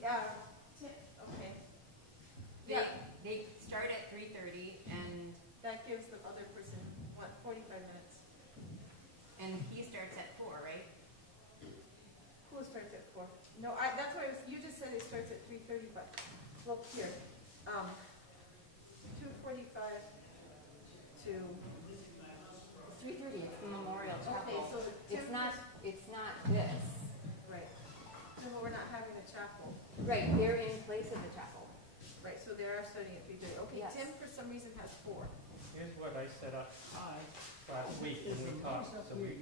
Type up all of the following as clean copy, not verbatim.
Okay. They start at 3:30 and That gives the other person, 45 minutes. he starts at 4, right? Who starts at 4? No, that's why you just said it starts at 3:30, but, look here. 2:45 to, 3:30, it's the Memorial Chapel. okay, so It's not this. right. No, we're not having a chapel. Right, they're in place of the chapel. Right, so they are studying at 3:30. Okay, Yes. Tim for some reason has 4. Here's what I set up last week when we talked, so we,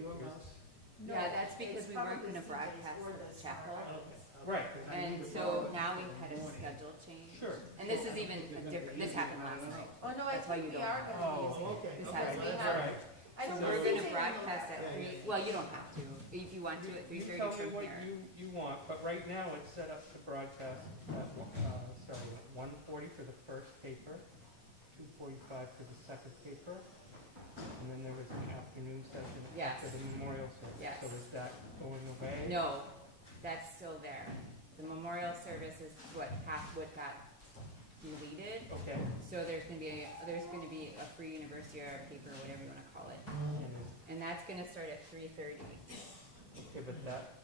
No, Yeah, that's because it's we weren't probably gonna CJ's broadcast or the the chapel. right, And so now we've had a schedule change. sure. And this is even different, this happened last night. Oh, no, I That's why think you we don't are have gonna be Oh, using it. okay, This okay, has to be that's have- all right. I So don't we're think gonna they know broadcast that. at 3, well, you don't have to, if you want to at You 3:30 tell me from what here. you want, but right now it's set up to broadcast at, starting at 1:40 for the first paper, 2:45 for the second paper, and then there was an afternoon session Yes. after the memorial service. Yes. So is that going away? No, that's still there. The memorial service is what got deleted. Okay, So there's gonna be a free university or a paper, whatever you wanna call it. And that's gonna start at 3:30. okay, but that,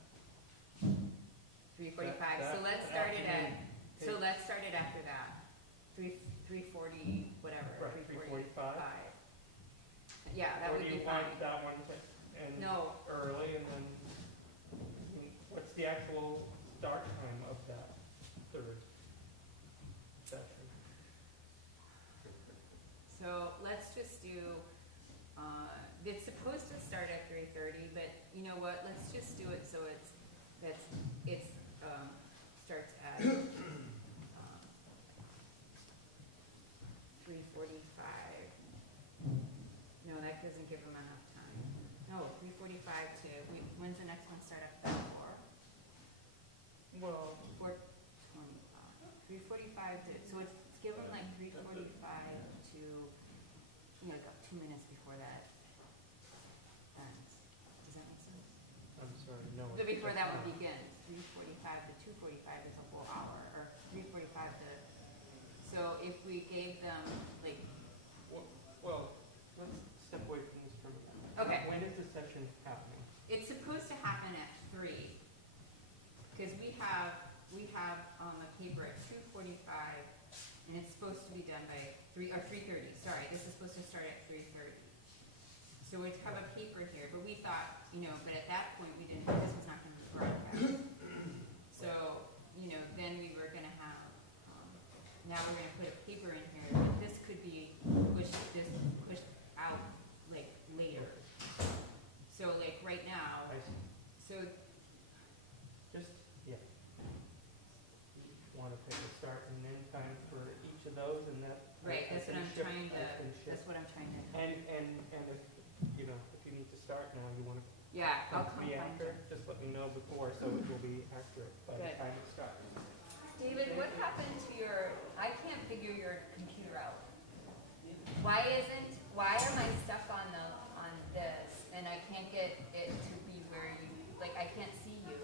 3:45, so That- let's that start it at, afternoon so is- let's start it after that. 3:40, whatever, Right, 3:45? Yeah, that or would do be you fine. want that one to end No, early and then, what's the actual start time of that third session? so let's just do, it's supposed to start at 3:30, but you know what, let's just do it so starts at, 3:45. No, that doesn't give them enough time. No, 3:45 to, when's the next one start up at 4? Well, 4:25. 3:45 to, so it's give them like 3:45 to, like 2 minutes before that ends. Does that make sense? I'm sorry, no. So before that one begins, 3:45 to 2:45 is a whole hour, or 3:45 to, so if we gave them like, Well, let's step away from this for a minute. okay, When is the session happening? it's supposed to happen at 3. Because we have a paper at 2:45, and it's supposed to be done by 3:30, sorry, this is supposed to start at 3:30. So we'd have a paper here, but we thought, but at that point, we didn't, this was not gonna be broadcast. So, then we were gonna have, now we're gonna put a paper in here, but this could be pushed out, like, later. So, like, right now, I see. so, Just, yeah. Want to pick a start and end time for each of those and that? right, I that's what can I'm shift- trying I can shift. that's what I'm trying to, And if, if you need to start now, you want to yeah, I'll come be find you. accurate, just let me know before, so it will be accurate by the Good. time it starts. David, what happened to I can't figure your computer out. Why am I stuck on this and I can't get it to be where you, like, I can't see you.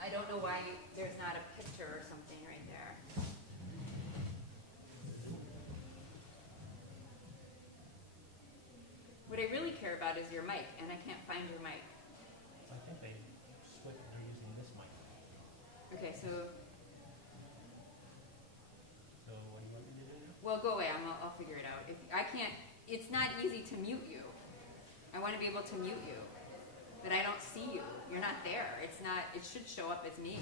I don't know why there's not a picture or something right there. What I really care about is your mic, and I can't find your mic. I think they switched, they're using this mic. Okay, so, So what do you want me to do now? well, go away, I'll figure it out. It's not easy to mute you. I want to be able to mute you, but I don't see you. You're not there. It should show up as me.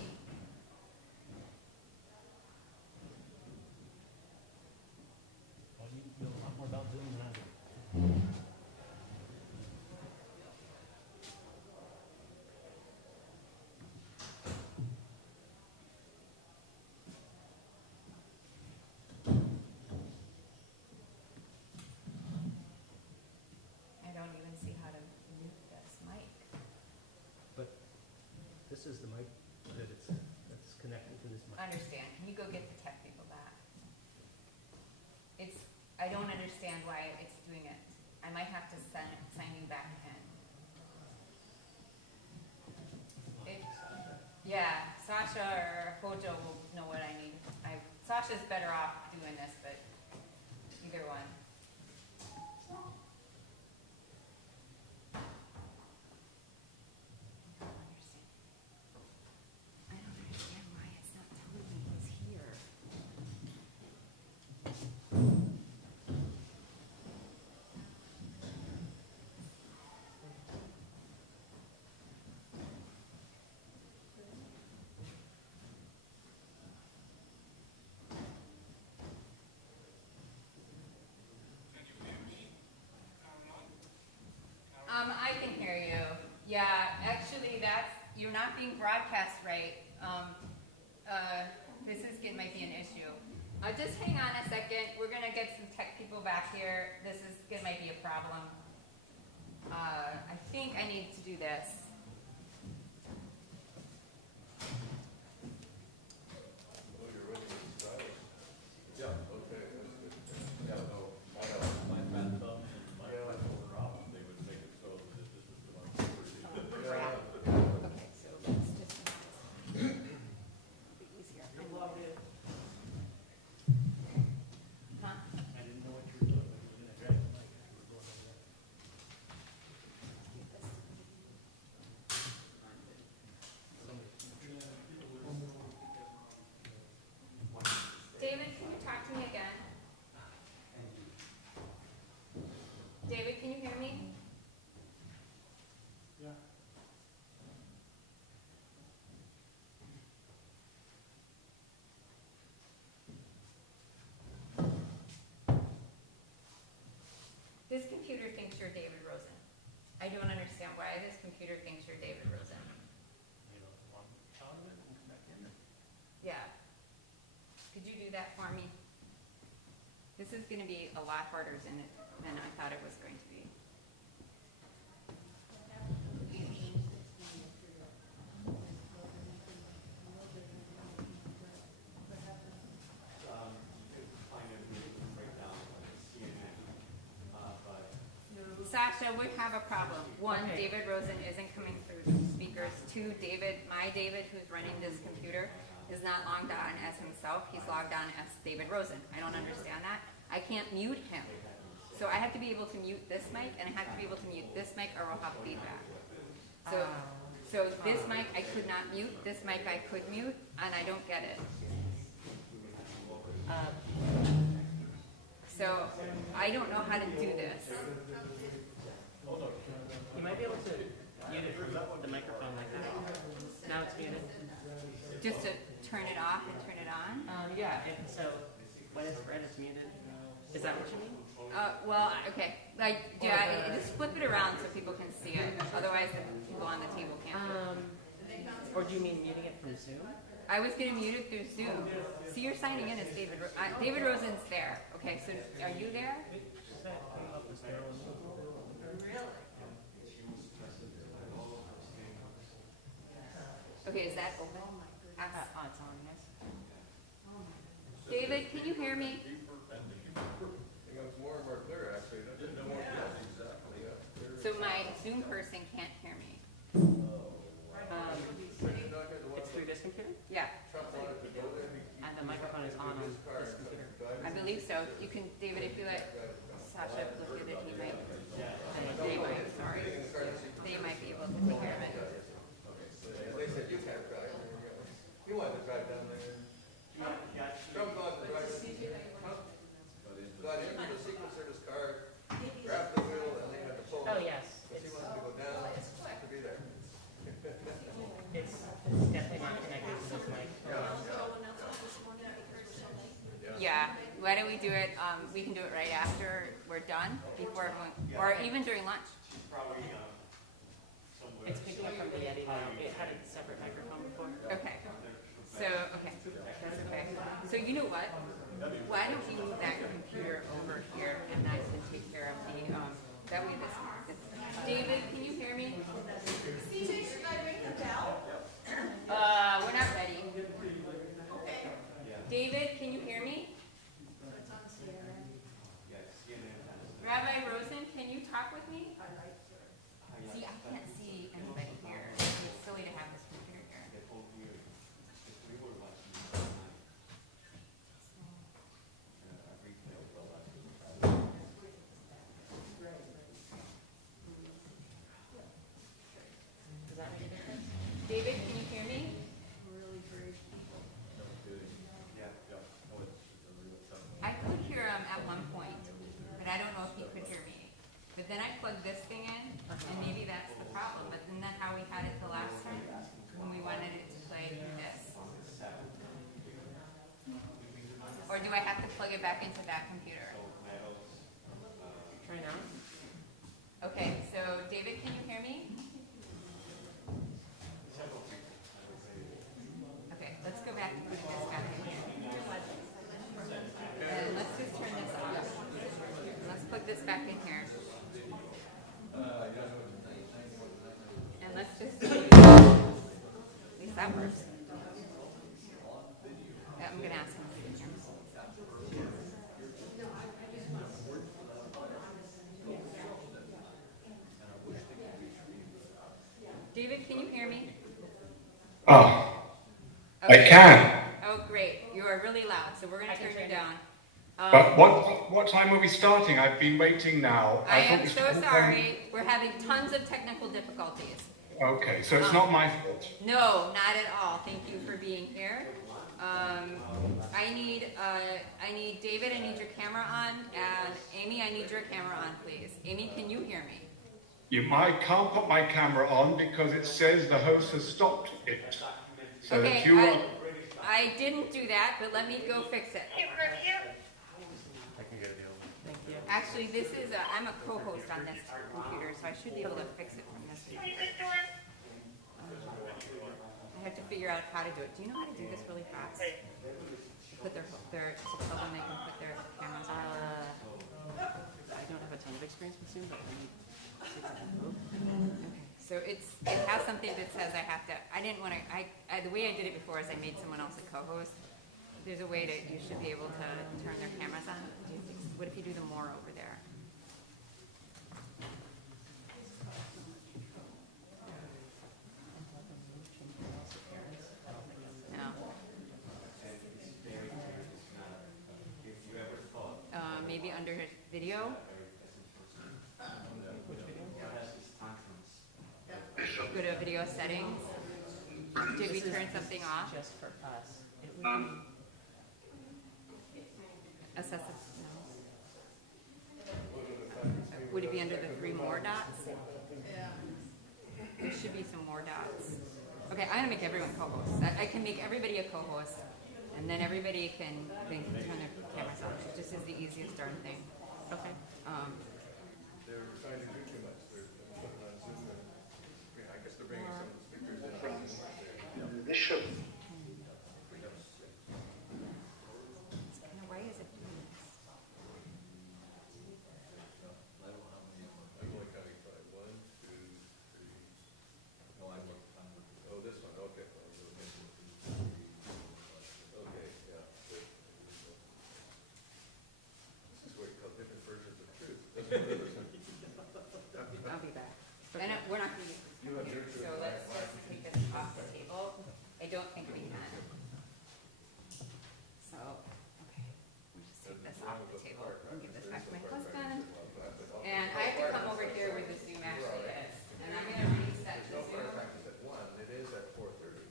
Well, you know a lot more about Zoom than I do. I don't even see how to mute this mic. But this is the mic that's connected to this mic. Understand. Can you go get the tech people back? I don't understand why it's doing it. I might have to sign you back in. Yeah, Sasha or Hojo will know what I need. Sasha's better off doing this, but either one. I don't understand why it's not telling me he's here. I can hear you. Yeah, actually, you're not being broadcast right. This might be an issue. Just hang on a second. We're gonna get some tech people back here. It might be a problem. I think I need to do this. David, can you talk to me again? David, can you hear me? Yeah. This computer thinks you're David Rosen. I don't understand why this computer thinks you're David Rosen. You know, one out of it and come back in. Yeah. Could you do that for me? This is going to be a lot harder than I thought it was going to be. Sasha, we have a problem. One, Okay. David Rosen isn't coming through the speakers. Two, my David, who's running this computer, is not logged on as himself. He's logged on as David Rosen. I don't understand that. I can't mute him. So I have to be able to mute this mic, and I have to be able to mute this mic, or we'll have feedback. So this mic I could not mute. This mic I could mute, and I don't get it. So I don't know how to do this. You might be able to mute it from the microphone like that. Now it's muted. Just to turn it off and turn it on? Yeah, so when it's red, it's muted. Is that what you mean? Well, okay. Just flip it around so people can see it. Otherwise, the people on the table can't. Or do you mean muting it from Zoom? I was going to mute it through Zoom. See, you're signing in as David. David Rosen's there. Okay, so are you there? Okay, is that open? Oh, it's on, yes. David, can you hear me? It's more and more clear, actually. So my Zoom person can't hear me. It's through this computer? Yeah, And the microphone is on this computer. I believe so. You can, David, if you let Sasha look at it, he might. They might. Sorry. They might be able to take care of it. They said you can't drive. You wanted to drive down there. Trump got to drive. Trump got into the Secret Service car, grabbed the wheel, and they had to pull. Oh, yes. Because he wanted to go down to be there. It's definitely not connected to this mic. Yeah. Why don't we do it? We can do it right after we're done, before everyone, or even during lunch. It's picking up from the Yeti now. It had a separate microphone before. Okay. So, okay. That's okay. So you know what? Why don't you move that computer over here and I can take care of the, that way this, David, can you hear me? CJ, should I ring the bell? We're not ready. David, can you hear me? Rabbi Rosen, can you talk with me? See, I can't see anybody here. It's silly to have this computer here. or do I have to plug it back into that computer? Try now. Okay, so David, can you hear me? Okay, let's go back to putting this back in here. And let's just turn this off. Let's put this back in here. And let's just at least that works. Yeah, I'm gonna ask him to do it. David, can you hear me? Oh, Okay. I can. Oh, great. You are really loud, so we're gonna turn you down. But what time are we starting? I've been waiting now. I thought am we so started- sorry. We're having tons of technical difficulties. Okay, so it's not my fault. No, not at all. Thank you for being here. I need David, I need your camera on, and Amy, I need your camera on, please. Amy, can you hear me? I can't put my camera on because it says the host has stopped it. So Okay, if you are... I didn't do that, but let me go fix it. I can get it the other. Thank you. Actually, I'm a co-host on this computer, so I should be able to fix it from this computer. I have to figure out how to do it. Do you know how to do this really fast? Put their so tell them they can put their cameras on. I don't have a ton of experience with Zoom, but I need to see if I can move. Okay. So it has something that says I have to. I didn't want to. The way I did it before is I made someone else a co-host. There's a way you should be able to turn their cameras on. What if you do the more over there? No. Maybe under video. Go to video settings. Did we turn something off? Just for us. It would be Assess it. No. Would it be under the 3 more dots? There should be some more dots. Okay, I'm gonna make everyone co-hosts. I can make everybody a co-host, and then everybody can turn their cameras on. It just is the easiest darn thing. okay. They're trying to do too much. They're putting on Zoom and, I guess they're bringing some speakers in. Why is it doing this? I'm only counting 5. 1, 2, 3. No, oh, this one, okay. Okay, yeah. Good. This is what you call different versions of truth. That's one of those. I'll be back. I know, we're not gonna use this, so let's just take this off the table. I don't think we can. So, okay, we'll just take this off the table and give this back to my husband. And I have to come over here where the Zoom actually is, and I'm gonna reset the There's no fire Zoom. practice at 1, it is at 4:30.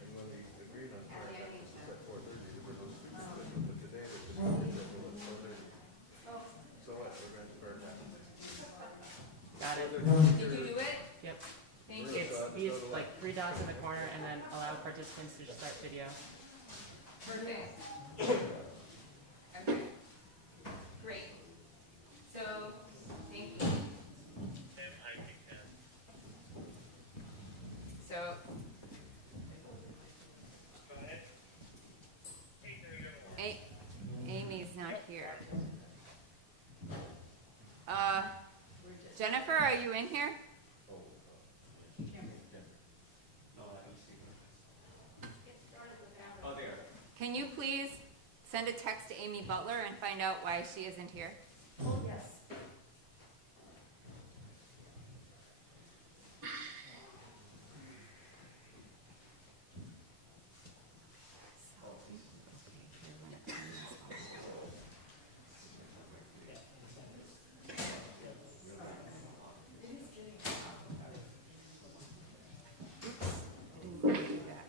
And when we agreed on fire practice, it's at 4:30, there were those two, but today they just moved it to 4:30. So what, we're going to fire practice? Got it. Did you do it? Yep. Thank you. It's like 3 dots in the corner and then allow participants to start video. Perfect. Okay. Great. So, thank you. So. Amy's not here. Jennifer, are you in here? Can you please send a text to Amy Butler and find out why she isn't here?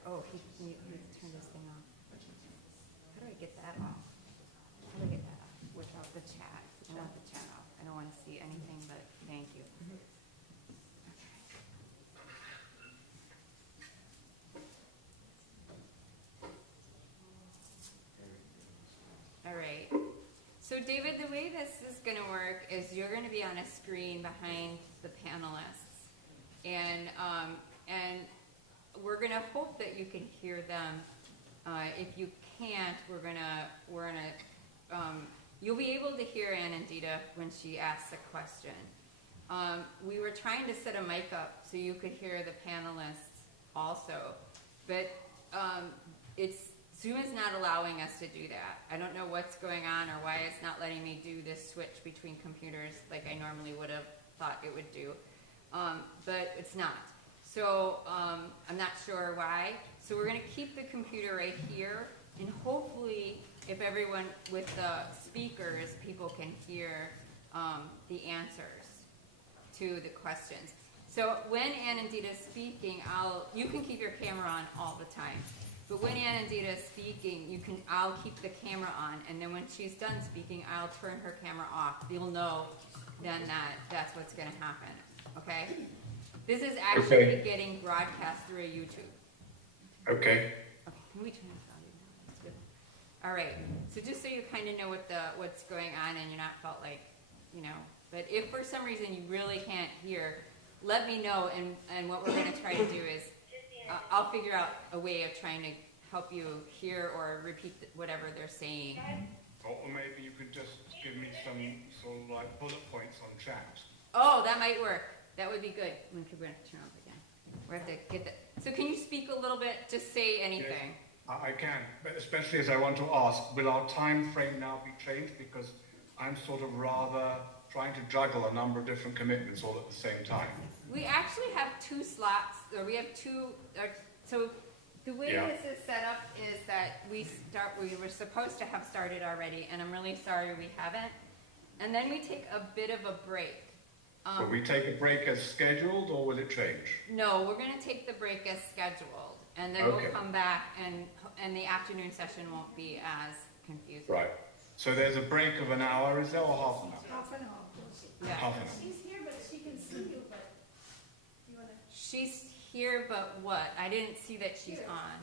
Oh, he turned this thing off. How do I get that off? How do I get that off? Without the chat. work is you're gonna be on a screen behind the panelists. And we're gonna hope that you can hear them. If you can't, you'll be able to hear Anandita when she asks a question. We were trying to set a mic up so you could hear the panelists also, but Zoom is not allowing us to do that. I don't know what's going on or why it's not letting me do this switch between computers like I normally would have thought it would do, but it's not. So I'm not sure why. So we're going to keep the computer right here, and hopefully if everyone with the speakers, people can hear the answers to the questions. So when Anandita is speaking, you can keep your camera on all the time. But when Anandita is speaking, I'll keep the camera on, and then when she's done speaking, I'll turn her camera off. You'll know then that's what's going to happen. Okay? This is actually getting broadcast through a YouTube. Okay. Okay, can we turn this on? That's good. All right. So just so you kind of know what's going on, and you're not felt like, But if for some reason you really can't hear, let me know, and what we're going to try to do is I'll figure out a way of trying to help you hear or repeat whatever they're saying. Or maybe you could just give me some sort of like bullet points on chat. Oh, that might work. That would be good. We're going to turn off again. We have to get that. So can you speak a little bit? Just say anything. Yes, I can, but especially as I want to ask, will our time frame now be changed? Because I'm sort of rather trying to juggle a number of different commitments all at the same time. We actually have 2 slots, or we have 2, so the way this is set up is that we were supposed to have started already, and I'm really sorry we haven't. And then we take a bit of a break. Will we take a break as scheduled, or will it change? No, we're going to take the break as scheduled, and then we'll come back, and the afternoon session won't be as confusing. Right. So there's a break of an hour, is there, or half an hour? Half an hour. Yeah. Half an hour. She's here, but she can see you, but you want to... She's here, but what? I didn't see that she's on.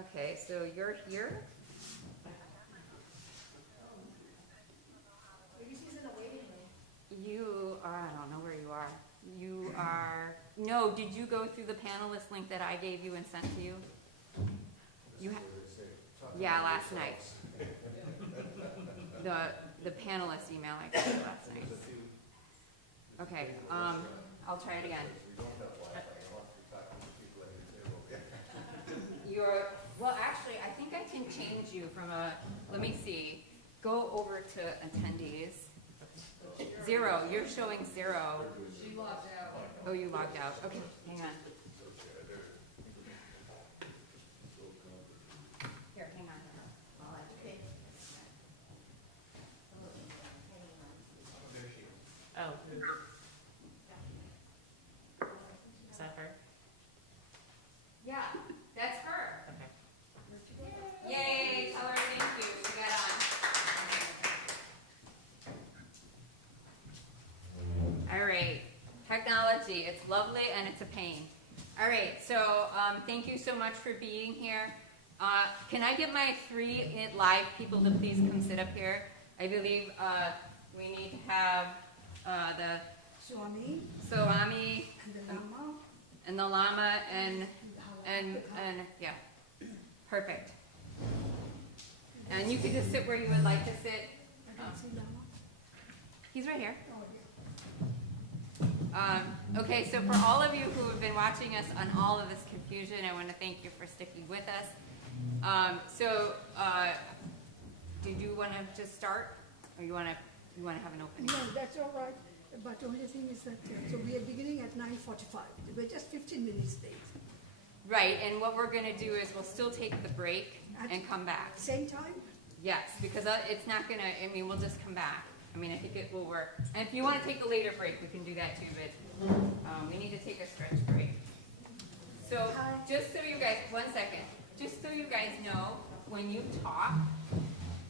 Okay, so you're here? Maybe she's in the waiting room. You are, I don't know where you are. You are, no, did you go through the panelist link that I gave you and sent to you? Yeah, last night. The panelist email I got last night. Okay, I'll try it again. Well, actually, I think I can change you from let me see, go over to attendees. 0, you're showing 0. She logged out. Oh, you logged out. Okay, hang on. Here, hang on. Okay. Oh. Is that her? Yeah, that's her. Okay. Yay, tell her thank you. She got on. All right, technology, it's lovely and it's a pain. All right, so thank you so much for being here. Can I get my 3 live people to please come sit up here? I believe we need to have the Swami. Swami And the Lama. and yeah, perfect. And you can just sit where you would like to sit. I don't see Lama. He's right here. Oh, Okay, so for all of you who have been watching us on all of this confusion, I want to thank you for sticking with us. Did you want to just start, or you want to have an opening? No, that's all right. But only thing is that, so we are beginning at 9:45. We're just 15 minutes late. Right, and what we're going to do is we'll still take the break and come back. Same time? Yes, because it's not going to, we'll just come back. I think it will work. And if you want to take a later break, we can do that too, but we need to take a stretch break. So just so you guys, 1 second, just so you guys know, when you talk,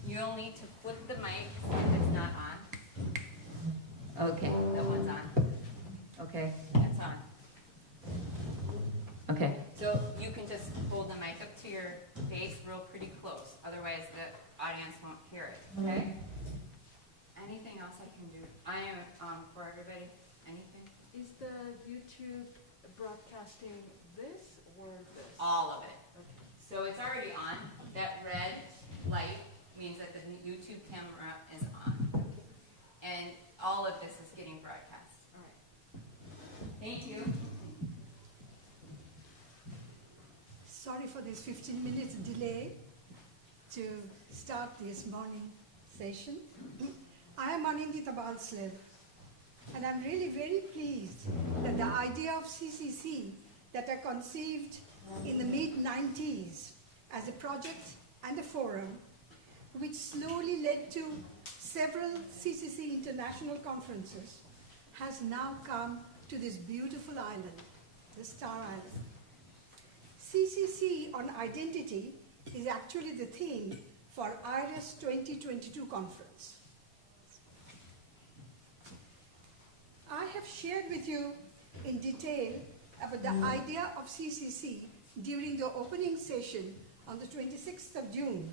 you'll need to flip the mic if it's not on. Okay, that one's on. Okay, it's on. Okay, so you can just hold the mic up to your face real pretty close, otherwise the audience won't hear it, okay? Anything everybody? Anything? Is the YouTube broadcasting this or this? All of it. Okay. So it's already on. That red light means that the YouTube camera is on. And all of this is getting broadcast. All right. Thank you. Sorry for this 15 minutes delay to start this morning session. I am Anindita Balslev, and I'm really very pleased that the idea of CCC that I conceived in the mid-90s as a project and a forum, which slowly led to several CCC international conferences, has now come to this beautiful island, the Star Island. CCC on identity is actually the theme for IRAS 2022 conference. I have shared with you in detail about the idea of CCC during the opening session on the 26th of June,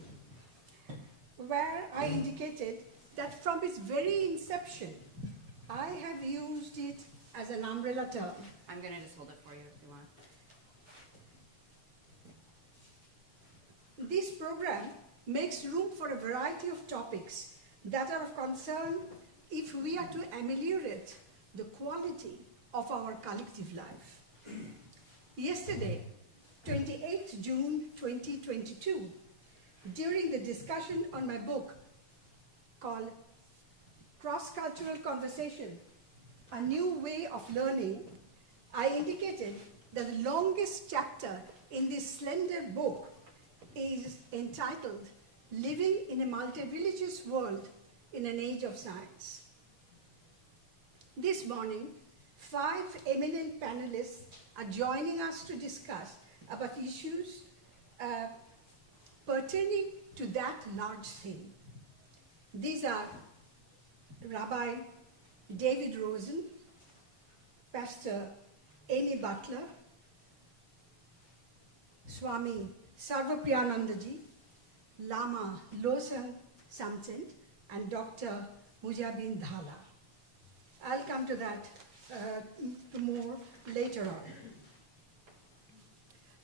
where I indicated that from its very inception, I have used it as an umbrella term. I'm going to just hold it for you if you want. This program makes room for a variety of topics that are of concern if we are to ameliorate the quality of our collective life. Yesterday, 28th June 2022, during the discussion on my book called Cross-Cultural Conversation, A New Way of Learning, I indicated that the longest chapter in this slender book is entitled Living in a Multi-Religious World in an Age of Science. This morning, 5 eminent panelists are joining us to discuss about issues pertaining to that large theme. These are Rabbi David Rosen, Pastor Amy Butler, Swami Sarvapriyanandaji, Lama Losang Samtent, and Dr. Mujabin Dhala. I'll come to that more later on.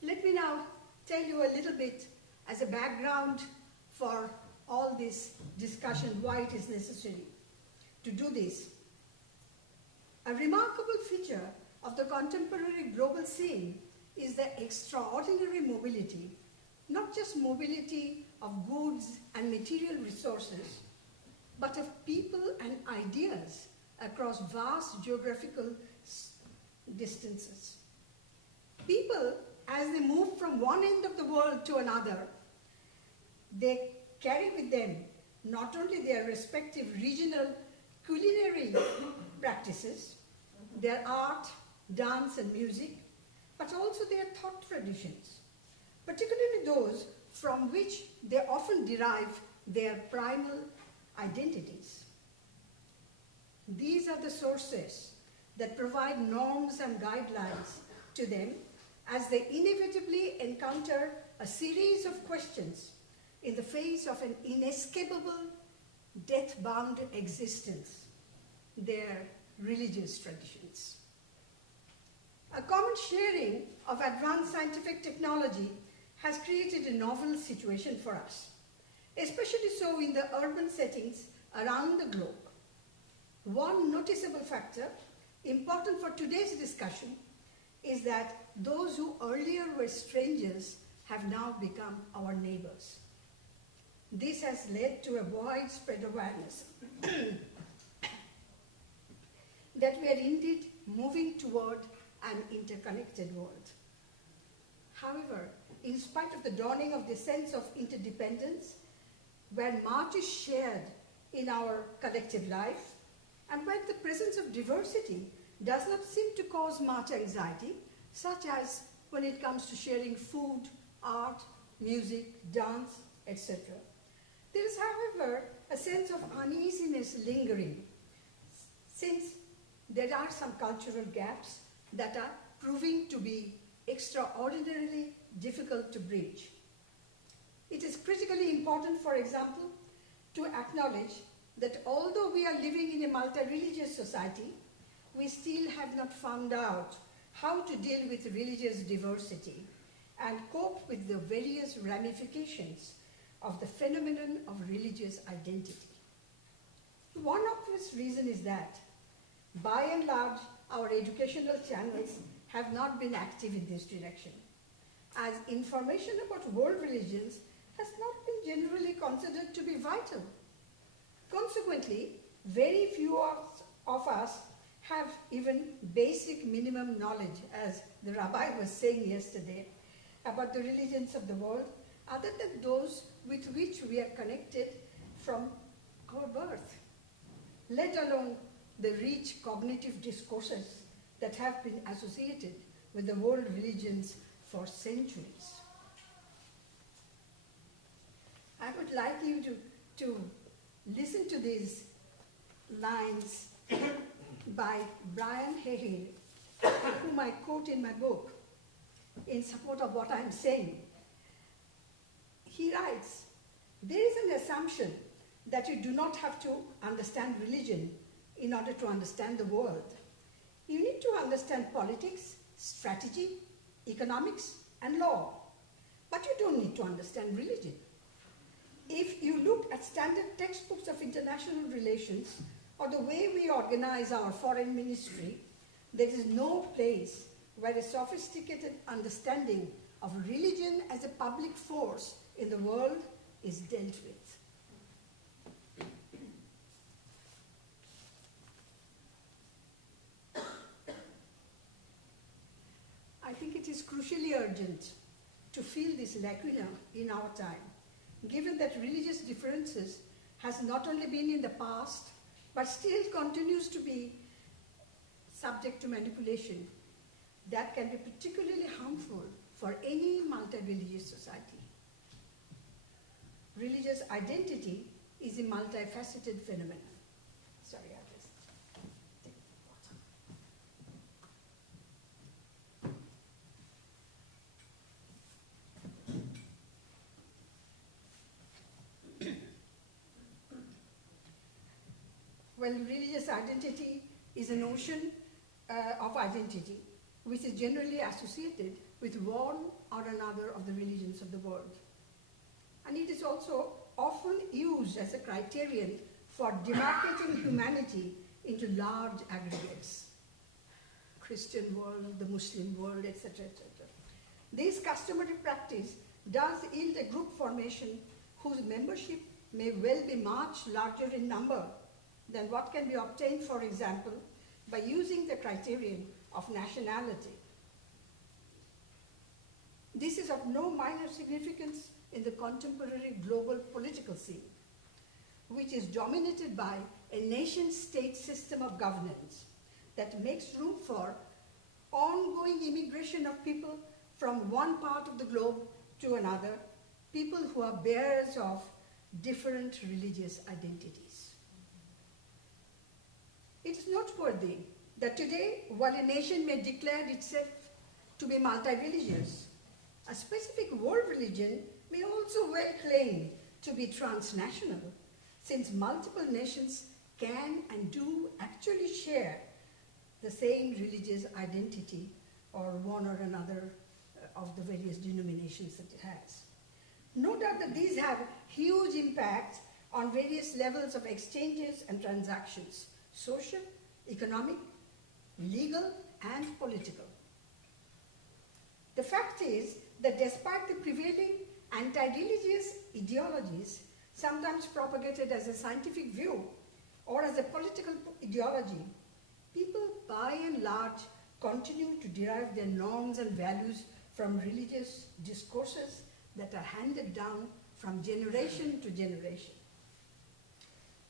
Let me now tell you a little bit as a background for all this discussion, why it is necessary to do this. A remarkable feature of the contemporary global scene is the extraordinary mobility, not just mobility of goods and material resources, but of people and ideas across vast geographical distances. People, as they move from one end of the world to another, they carry with them not only their respective regional culinary practices, their art, dance, and music, but also their thought traditions, particularly those from which they often derive their primal identities. These are the sources that provide norms and guidelines to them as they inevitably encounter a series of questions in the face of an inescapable, death-bound existence, their religious traditions. A common sharing of advanced scientific technology has created a novel situation for us, especially so in the urban settings around the globe. One noticeable factor important for today's discussion is that those who earlier were strangers have now become our neighbors. This has led to a widespread awareness that we are indeed moving toward an interconnected world. However, in spite of the dawning of the sense of interdependence, where much is shared in our collective life, and where the presence of diversity does not seem to cause much anxiety, such as when it comes to sharing food, art, music, dance, etc. There is, however, a sense of uneasiness lingering, since there are some cultural gaps that are proving to be extraordinarily difficult to bridge. It is critically important, for example, to acknowledge that although we are living in a multi-religious society, we still have not found out how to deal with religious diversity and cope with the various ramifications of the phenomenon of religious identity. One obvious reason is that, by and large, our educational channels have not been active in this direction, as information about world religions has not been generally considered to be vital. Consequently, very few of us have even basic minimum knowledge, as the rabbi was saying yesterday, about the religions of the world, other than those with which we are connected from our birth, let alone the rich cognitive discourses that have been associated with the world religions for centuries. I would like you to listen to these lines by Brian Hahir, whom I quote in my book in support of what I'm saying. He writes, "There is an assumption that you do not have to understand religion in order to understand the world. You need to understand politics, strategy, economics, and law, but you don't need to understand religion. If you look at standard textbooks of international relations or the way we organize our foreign ministry, there is no place where a sophisticated understanding of religion as a public force in the world is dealt with." I think it is crucially urgent to fill this lacuna in our time, given that religious differences has not only been in the past, but still continues to be subject to manipulation that can be particularly harmful for any multi-religious society. Religious identity is a multifaceted phenomenon. Sorry, I'll just take water. Well, religious identity is a notion of identity which is generally associated with one or another of the religions of the world. And it is also often used as a criterion for demarcating humanity into large aggregates. Christian world, the Muslim world, etc., etc. This customary practice does yield a group formation whose membership may well be much larger in number than what can be obtained, for example, by using the criterion of nationality. This is of no minor significance in the contemporary global political scene, which is dominated by a nation-state system of governance that makes room for ongoing immigration of people from one part of the globe to another, people who are bearers of different religious identities. It is noteworthy that today, while a nation may declare itself to be multi-religious, a specific world religion may also well claim to be transnational, since multiple nations can and do actually share the same religious identity or one or another of the various denominations that it has. No doubt that these have huge impacts on various levels of exchanges and transactions, social, economic, legal, and political. The fact is that despite the prevailing anti-religious ideologies, sometimes propagated as a scientific view or as a political ideology, people by and large continue to derive their norms and values from religious discourses that are handed down from generation to generation.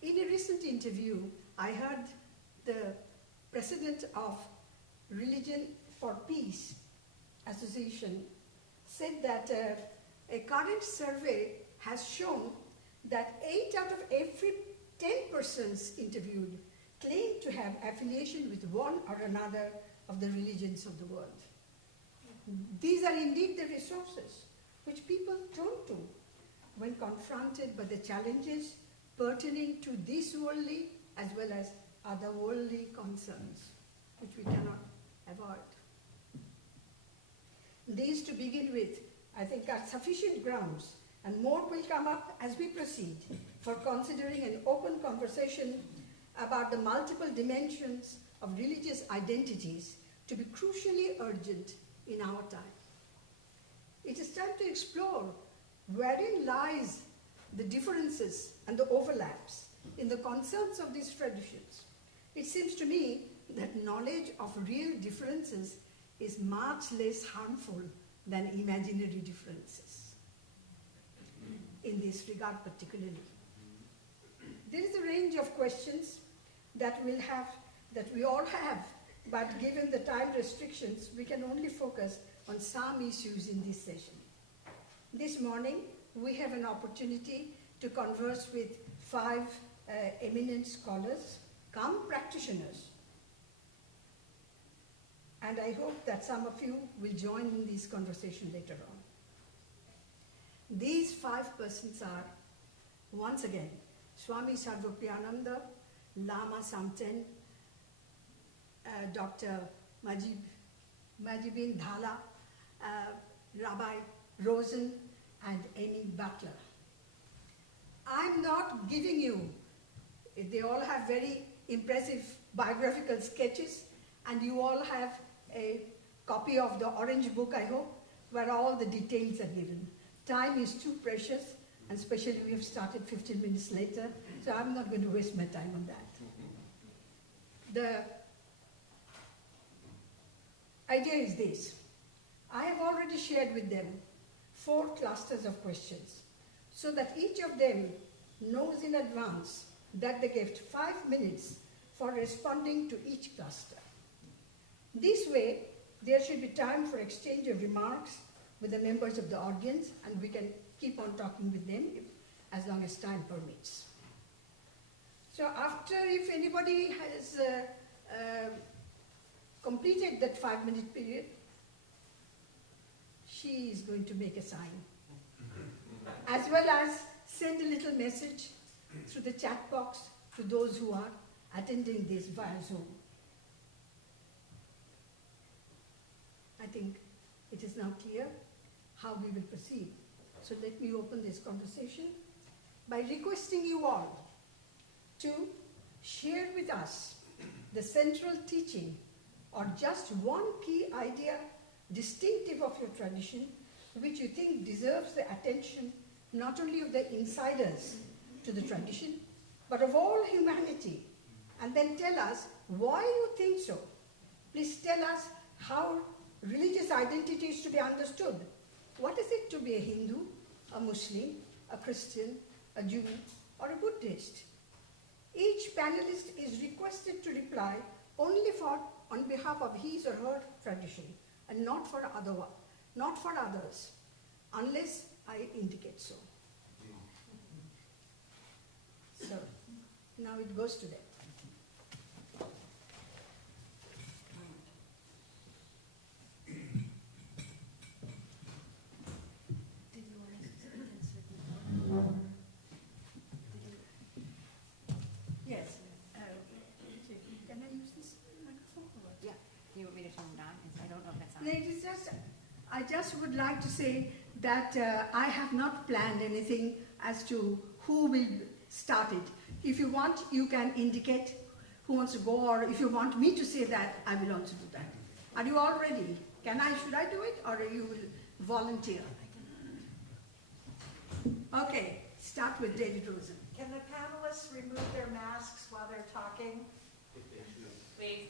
In a recent interview, I heard the president of Religion for Peace Association said that a current survey has shown that 8 out of every 10 persons interviewed claim to have affiliation with one or another of the religions of the world. These are indeed the resources which people turn to when confronted by the challenges pertaining to this worldly as well as otherworldly concerns. which we cannot avoid. These, to begin with, I think are sufficient grounds, and more will come up as we proceed, for considering an open conversation about the multiple dimensions of religious identities to be crucially urgent in our time. It is time to explore wherein lies the differences and the overlaps in the concerns of these traditions. It seems to me that knowledge of real differences is much less harmful than imaginary differences, in this regard particularly. There is a range of questions that we all have, but given the time restrictions, we can only focus on some issues in this session. This morning, we have an opportunity to converse with 5 eminent scholars, come practitioners. And I hope that some of you will join in this conversation later on. These 5 persons are, once again, Swami Sarvapriyananda, Lama Samten, Dr. Majibin Dhala, Rabbi Rosen, and Amy Butler. I'm not giving you, they all have very impressive biographical sketches, and you all have a copy of the orange book, I hope, where all the details are given. Time is too precious, and especially we have started 15 minutes later, so I'm not going to waste my time on that. The idea is this. I have already shared with them 4 clusters of questions, so that each of them knows in advance that they get 5 minutes for responding to each cluster. This way, there should be time for exchange of remarks with the members of the audience, and we can keep on talking with them as long as time permits. So after, if anybody has completed that 5-minute period, she is going to make a sign, as well as send a little message through the chat box to those who are attending this via Zoom. I think it is now clear how we will proceed. So let me open this conversation by requesting you all to share with us the central teaching or just one key idea distinctive of your tradition, which you think deserves the attention not only of the insiders to the tradition, but of all humanity, and then tell us why you think so. Please tell us how religious identity is to be understood. What is it to be a Hindu, a Muslim, a Christian, a Jew, or a Buddhist? Each panelist is requested to reply only on behalf of his or her tradition, and not for others, unless I indicate so. So, now it goes to them. Yes. Can I use this microphone? Yeah. You want me to turn it on? I don't know if that's on. No, it is just, I just would like to say that I have not planned anything as to who will start it. If you want, you can indicate who wants to go, or if you want me to say that, I will also do that. Are you all ready? Should I do it, or you will volunteer? Okay, start with David Rosen. Can the panelists remove their masks while they're talking? Please.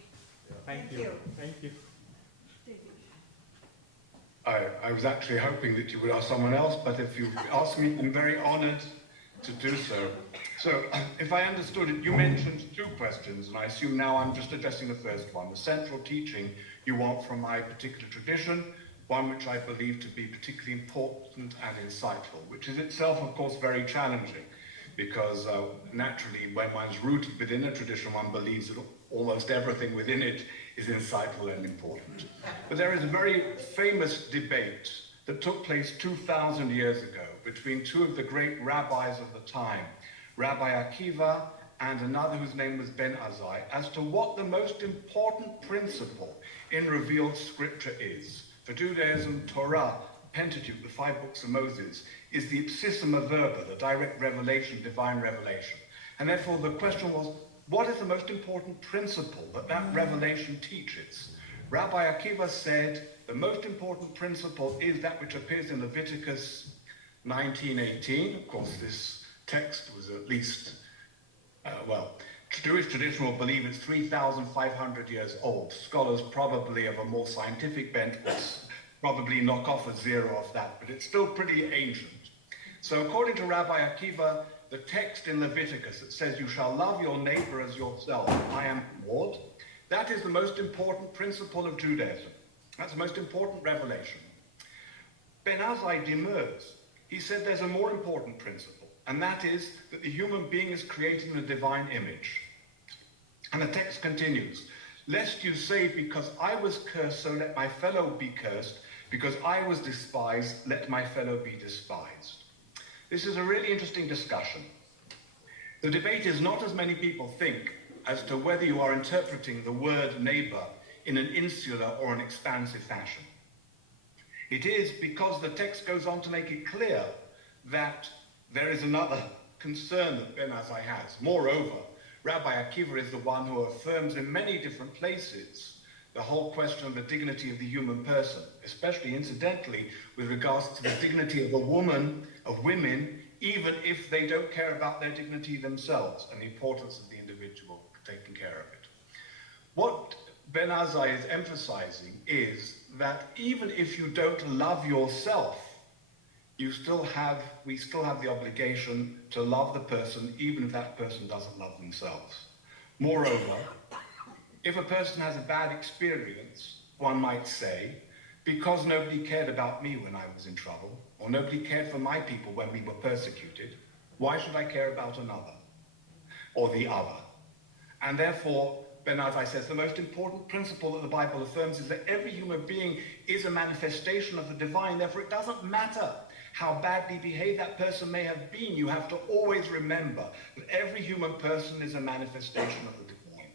Thank Thank you. you. Thank you. David. I was actually hoping that you would ask someone else, but if you ask me, I'm very honored to do so. So, if I understood it, you mentioned 2 questions, and I assume now I'm just addressing the first one. The central teaching you want from my particular tradition, one which I believe to be particularly important and insightful, which is itself, of course, very challenging, because naturally, when one's rooted within a tradition, one believes that almost everything within it is insightful and important. But there is a very famous debate that took place 2,000 years ago between 2 of the great rabbis of the time, Rabbi Akiva and another whose name was Ben Azai, as to what the most important principle in revealed scripture is. For Judaism, Torah, Pentateuch, the 5 books of Moses, is the ipsissima verba, the direct revelation, divine revelation. And therefore the question was, what is the most important principle that that revelation teaches? Rabbi Akiva said, the most important principle is that which appears in Leviticus 19:18. Of course, this text was at least, Jewish tradition will believe it's 3,500 years old. Scholars probably of a more scientific bent will probably knock off a zero of that, but it's still pretty ancient. So according to Rabbi Akiva, the text in Leviticus that says, you shall love your neighbor as yourself, I am the Lord, that is the most important principle of Judaism. That's the most important revelation. Ben Azai demurs. He said there's a more important principle, and that is that the human being is created in a divine image. And the text continues, lest you say, because I was cursed, so let my fellow be cursed, because I was despised, let my fellow be despised. This is a really interesting discussion. The debate is not, as many people think, as to whether you are interpreting the word neighbor in an insular or an expansive fashion. It is because the text goes on to make it clear that there is another concern that Ben Azai has. Moreover, Rabbi Akiva is the one who affirms in many different places the whole question of the dignity of the human person, especially incidentally with regards to the dignity of women, even if they don't care about their dignity themselves, and the importance of the individual taking care of it. What Ben Azai is emphasizing is that even if you don't love yourself, we still have the obligation to love the person, even if that person doesn't love themselves. Moreover, if a person has a bad experience, one might say, because nobody cared about me when I was in trouble, or nobody cared for my people when we were persecuted, why should I care about another, or the other? And therefore, Ben Azai says the most important principle that the Bible affirms is that every human being is a manifestation of the divine. Therefore, it doesn't matter how badly behaved that person may have been. You have to always remember that every human person is a manifestation of the divine.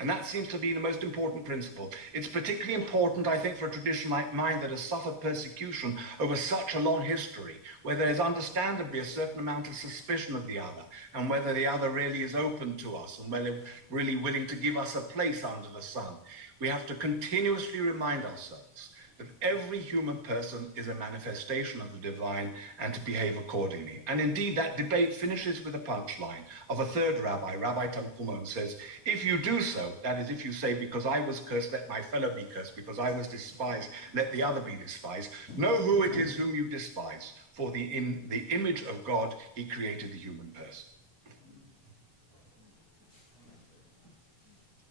And that seems to be the most important principle. It's particularly important, I think, for a tradition like mine that has suffered persecution over such a long history, where there is understandably a certain amount of suspicion of the other, and whether the other really is open to us, and whether really willing to give us a place under the sun. We have to continuously remind ourselves that every human person is a manifestation of the divine, and to behave accordingly. And indeed, that debate finishes with a punchline of a third rabbi, Rabbi Tanchuma, says, if you do so, that is, if you say, because I was cursed, let my fellow be cursed, because I was despised, let the other be despised, know who it is whom you despise, for in the image of God, he created the human person.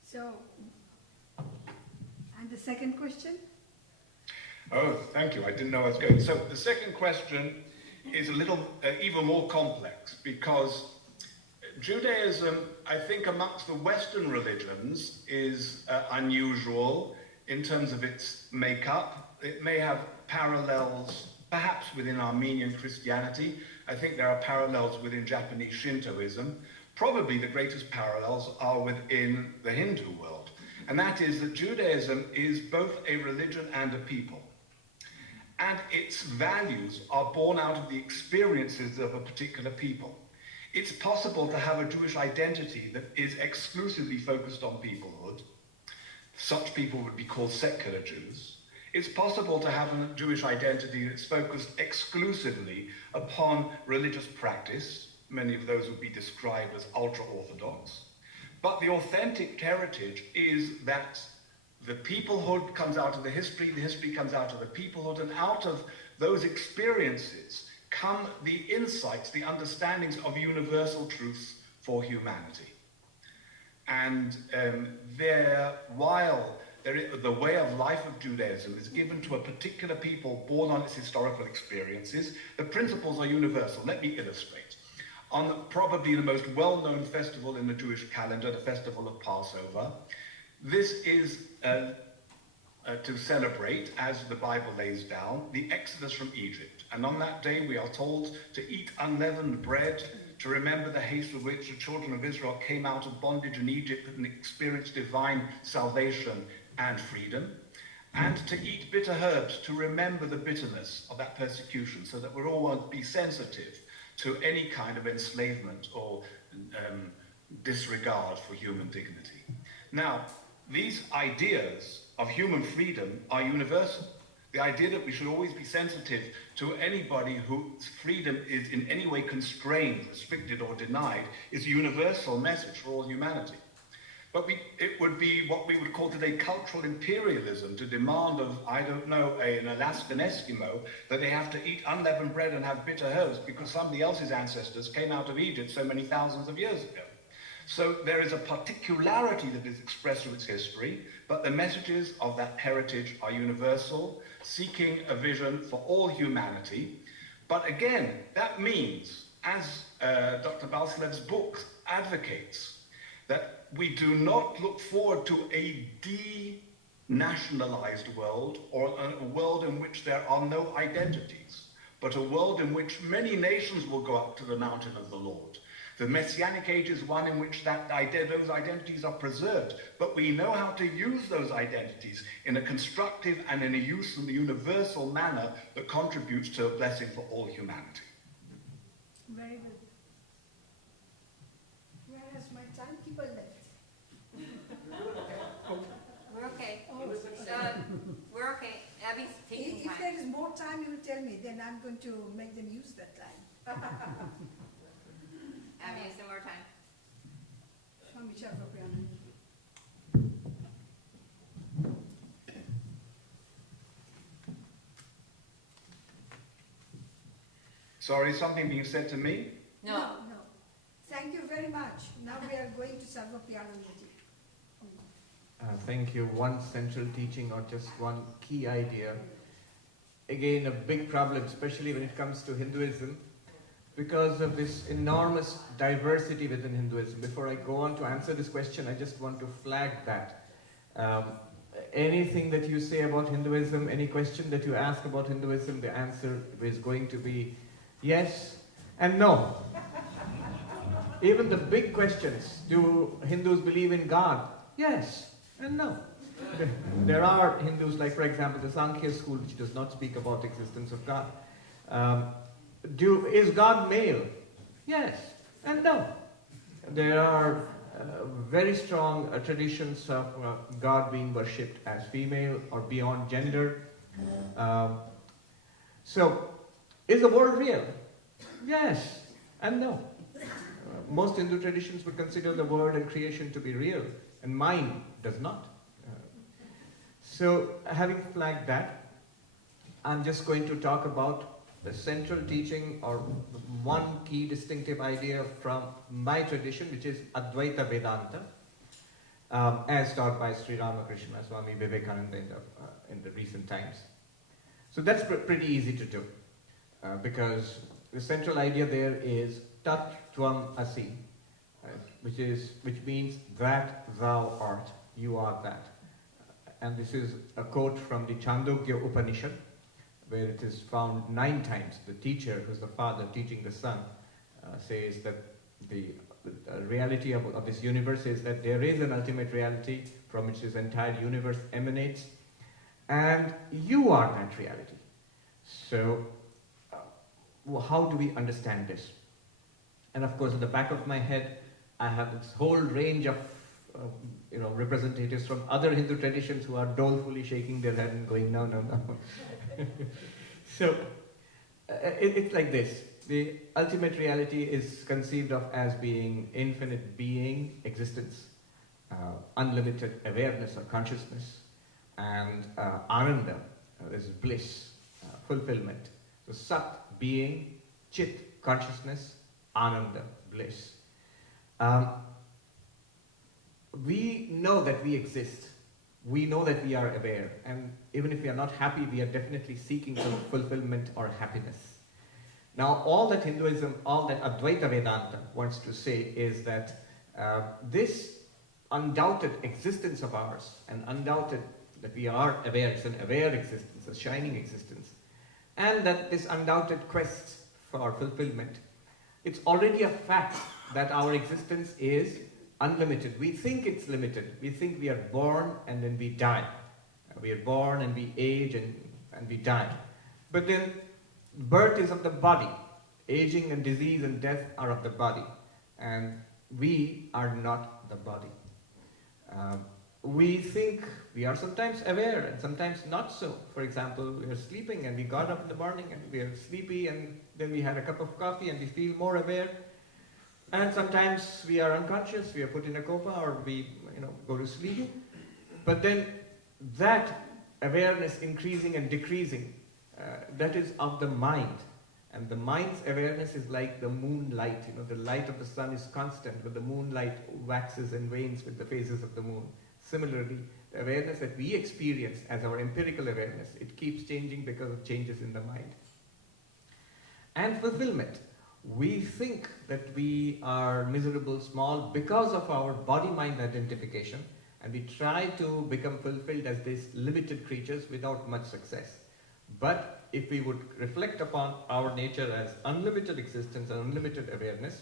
So, and the second question? Oh, thank you. I didn't know I was going. So the second question is a little even more complex, because Judaism, I think, amongst the Western religions is unusual in terms of its makeup. It may have parallels, perhaps, within Armenian Christianity. I think there are parallels within Japanese Shintoism. Probably the greatest parallels are within the Hindu world. And that is that Judaism is both a religion and a people. And its values are born out of the experiences of a particular people. It's possible to have a Jewish identity that is exclusively focused on peoplehood. Such people would be called secular Jews. It's possible to have a Jewish identity that's focused exclusively upon religious practice. Many of those would be described as ultra-Orthodox. But the authentic heritage is that the peoplehood comes out of the history comes out of the peoplehood, and out of those experiences come the insights, the understandings of universal truths for humanity. And while the way of life of Judaism is given to a particular people born on its historical experiences, the principles are universal. Let me illustrate. On probably the most well-known festival in the Jewish calendar, the festival of Passover, this is to celebrate, as the Bible lays down, the Exodus from Egypt. And on that day we are told to eat unleavened bread to remember the haste with which the children of Israel came out of bondage in Egypt and experienced divine salvation and freedom, and to eat bitter herbs to remember the bitterness of that persecution, so that we're all be sensitive to any kind of enslavement or disregard for human dignity. Now, these ideas of human freedom are universal. The idea that we should always be sensitive to anybody whose freedom is in any way constrained, restricted, or denied is a universal message for all humanity. But it would be what we would call today cultural imperialism to demand of, I don't know, an Alaskan Eskimo that they have to eat unleavened bread and have bitter herbs because somebody else's ancestors came out of Egypt so many thousands of years ago. So there is a particularity that is expressed through its history, but the messages of that heritage are universal, seeking a vision for all humanity. But again, that means, as Dr. Balslev's book advocates, that we do not look forward to a denationalized world or a world in which there are no identities, but a world in which many nations will go up to the mountain of the Lord. The Messianic age is one in which those identities are preserved, but we know how to use those identities in a constructive and in a universal manner that contributes to a blessing for all humanity. Very good. Where has my timekeeper left? We're okay. Oh, We're okay. Abby's taking if time. there is more time, you will tell me, then I'm going to make them use that time. Abby, is there more time? Sorry, something being said to me? No. Thank you very much. Now we are going to Sarvapyanamiti. Thank you. One central teaching or just one key idea. Again, a big problem, especially when it comes to Hinduism, because of this enormous diversity within Hinduism. Before I go on to answer this question, I just want to flag that. Anything that you say about Hinduism, any question that you ask about Hinduism, the answer is going to be yes and no. Even the big questions, do Hindus believe in God? Yes and no. There are Hindus, like for example the Sankhya school, which does not speak about the existence of God. Is God male? Yes and no. There are very strong traditions of God being worshipped as female or beyond gender. So, is the world real? Yes and no. Most Hindu traditions would consider the world and creation to be real, and mine does not. So, having flagged that, I'm just going to talk about the central teaching or one key distinctive idea from my tradition, which is Advaita Vedanta, as taught by Sri Ramakrishna Swami Vivekananda in the recent times. So that's pretty easy to do, because the central idea there is Tat Tvam Asi, which means that thou art, you are that. And this is a quote from the Chandogya Upanishad, where it is found 9 times. The teacher, who's the father teaching the son, says that the reality of this universe is that there is an ultimate reality from which this entire universe emanates, and you are that reality. So, how do we understand this? And of course, in the back of my head, I have this whole range of representatives from other Hindu traditions who are dolefully shaking their head and going, no, no, no. So, it's like this. The ultimate reality is conceived of as being infinite being, existence, unlimited awareness or consciousness, and ananda, this is bliss, fulfillment. So, sat, being, chit, consciousness, ananda, bliss. We know that we exist. We know that we are aware. And even if we are not happy, we are definitely seeking some fulfillment or happiness. Now, all that Hinduism, all that Advaita Vedanta wants to say is that this undoubted existence of ours, and undoubted that we are aware, it's an aware existence, a shining existence, and that this undoubted quest for fulfillment It's already a fact that our existence is unlimited. We think it's limited. We think we are born and then we die. We are born and we age and we die. But then birth is of the body. Aging and disease and death are of the body. And we are not the body. We think we are sometimes aware and sometimes not so. For example, we are sleeping and we got up in the morning and we are sleepy, and then we had a cup of coffee and we feel more aware. And sometimes we are unconscious, we are put in a coma, or we go to sleep. But then that awareness increasing and decreasing, that is of the mind. And the mind's awareness is like the moonlight. The light of the sun is constant, but the moonlight waxes and wanes with the phases of the moon. Similarly, the awareness that we experience as our empirical awareness, it keeps changing because of changes in the mind. And fulfillment. We think that we are miserable, small, because of our body-mind identification, and we try to become fulfilled as these limited creatures without much success. But if we would reflect upon our nature as unlimited existence and unlimited awareness,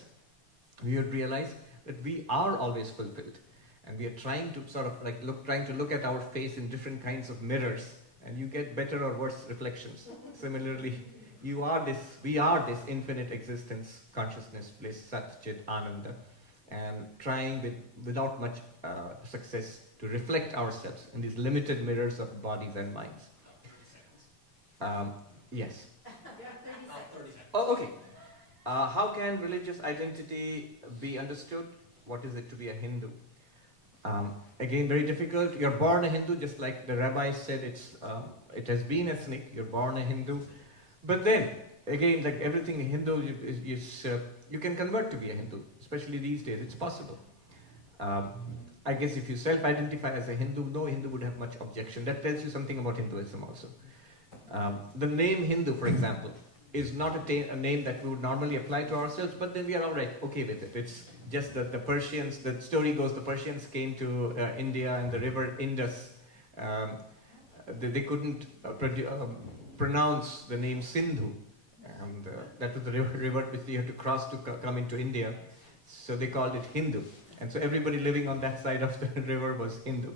we would realize that we are always fulfilled. And we are trying to trying to look at our face in different kinds of mirrors, and you get better or worse reflections. Similarly, we are this infinite existence, consciousness, bliss, Sat, Chit, Ananda, and trying without much success to reflect ourselves in these limited mirrors of bodies and minds. Yes. Oh, okay. How can religious identity be understood? What is it to be a Hindu? Again, very difficult. You're born a Hindu, just like the rabbi said, it has been ethnic. You're born a Hindu. But then, again, like everything Hindu, you can convert to be a Hindu, especially these days. It's possible. I guess if you self-identify as a Hindu, no Hindu would have much objection. That tells you something about Hinduism also. The name Hindu, for example, is not a name that we would normally apply to ourselves, but then we are all right, okay with it. It's just that the Persians, the story goes, the Persians came to India and the river Indus. They couldn't pronounce the name Sindhu, and that was the river which they had to cross to come into India. So they called it Hindu. And so everybody living on that side of the river was Hindu.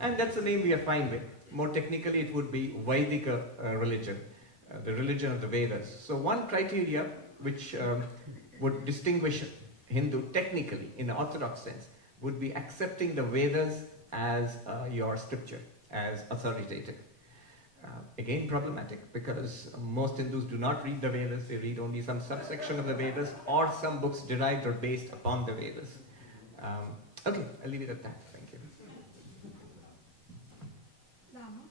And that's a name we are fine with. More technically, it would be Vedic religion, the religion of the Vedas. So one criteria which would distinguish Hindu technically, in an orthodox sense, would be accepting the Vedas as your scripture, as authoritative. Again, problematic, because most Hindus do not read the Vedas, they read only some subsection of the Vedas or some books derived or based upon the Vedas. Okay, I'll leave it at that. Thank you. Lama?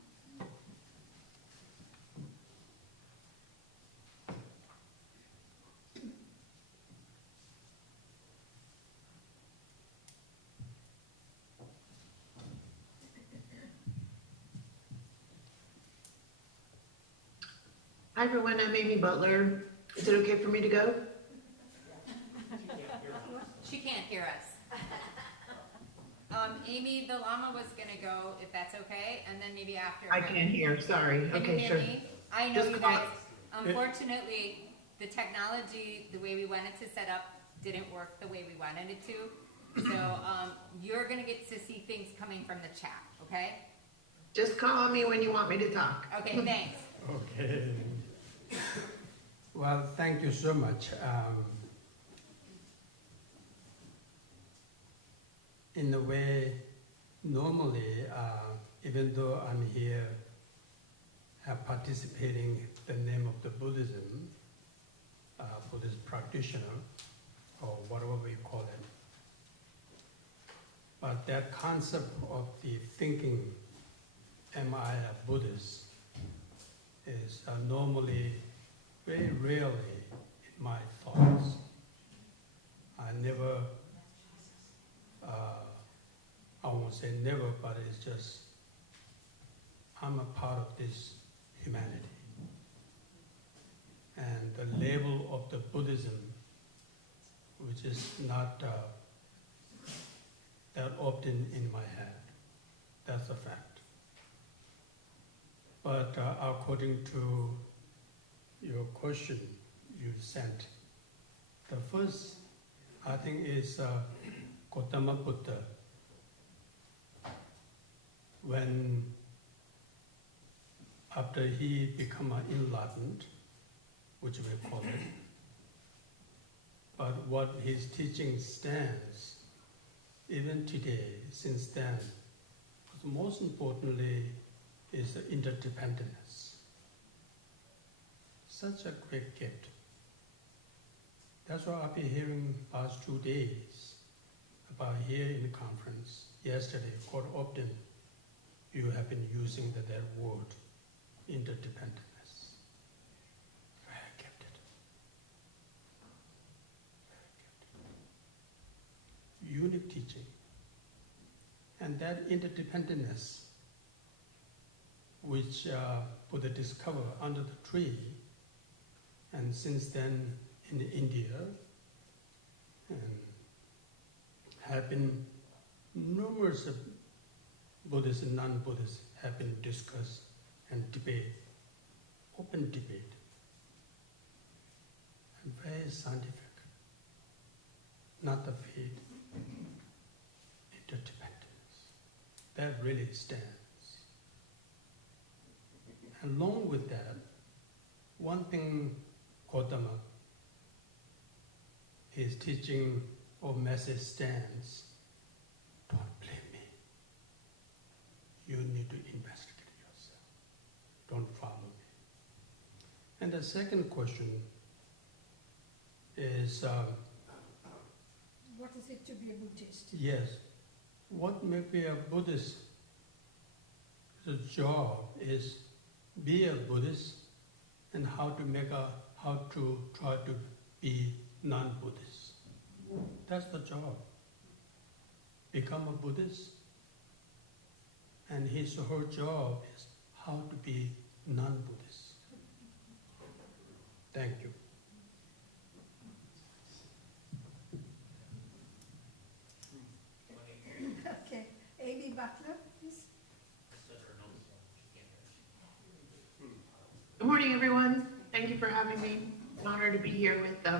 Hi everyone, I'm Amy Butler. Is it okay for me to go? She can't hear us. Amy, the llama was gonna go, if that's okay, and then maybe after. I can't hear, sorry. Can Okay, you hear sure. me? I know Just you call- guys, unfortunately, the technology, the way we wanted to set up, didn't work the way we wanted it to. So, you're gonna get to see things coming from the chat, okay? Just call on me when you want me to talk. Okay, thanks. Okay. Well, thank you so much. In a way, normally, even though I'm here participating in the name of the Buddhism, Buddhist practitioner, or whatever we call it, but that concept of the thinking, am I a Buddhist, is normally very rarely in my thoughts. I never, I won't say never, but it's just, I'm a part of this humanity. And the label of the Buddhism, which is not that often in my head, that's a fact. But according to your question you sent, The first, I think, is Gautama Buddha. When, after he became enlightened, which we call it, but what his teaching stands, even today, since then, but most importantly, is the interdependence. Such a great gift. That's what I've been hearing past 2 days about here in the conference. Yesterday, quite often, you have been using that word, interdependence. Very gifted. Very gifted. Unique teaching. And that interdependence, which Buddha discovered under the tree, and since then in India, and have been numerous Buddhists and non-Buddhists have been discussed and debate, open debate, and very scientific, not the faith, interdependence. That really stands. Along with that, one thing Gautama, his teaching or message stands, don't blame me. You need to investigate yourself. Don't follow me. And the second question is, What is it to be a Buddhist? yes, what may be a Buddhist? The job is be a Buddhist and how to try to be non-Buddhist. That's the job. Become a Buddhist, and his or her job is how to be non-Buddhist. Thank you. Okay, A.B. Butler, please. Good morning, everyone. Thank you for having me. It's an honor to be here with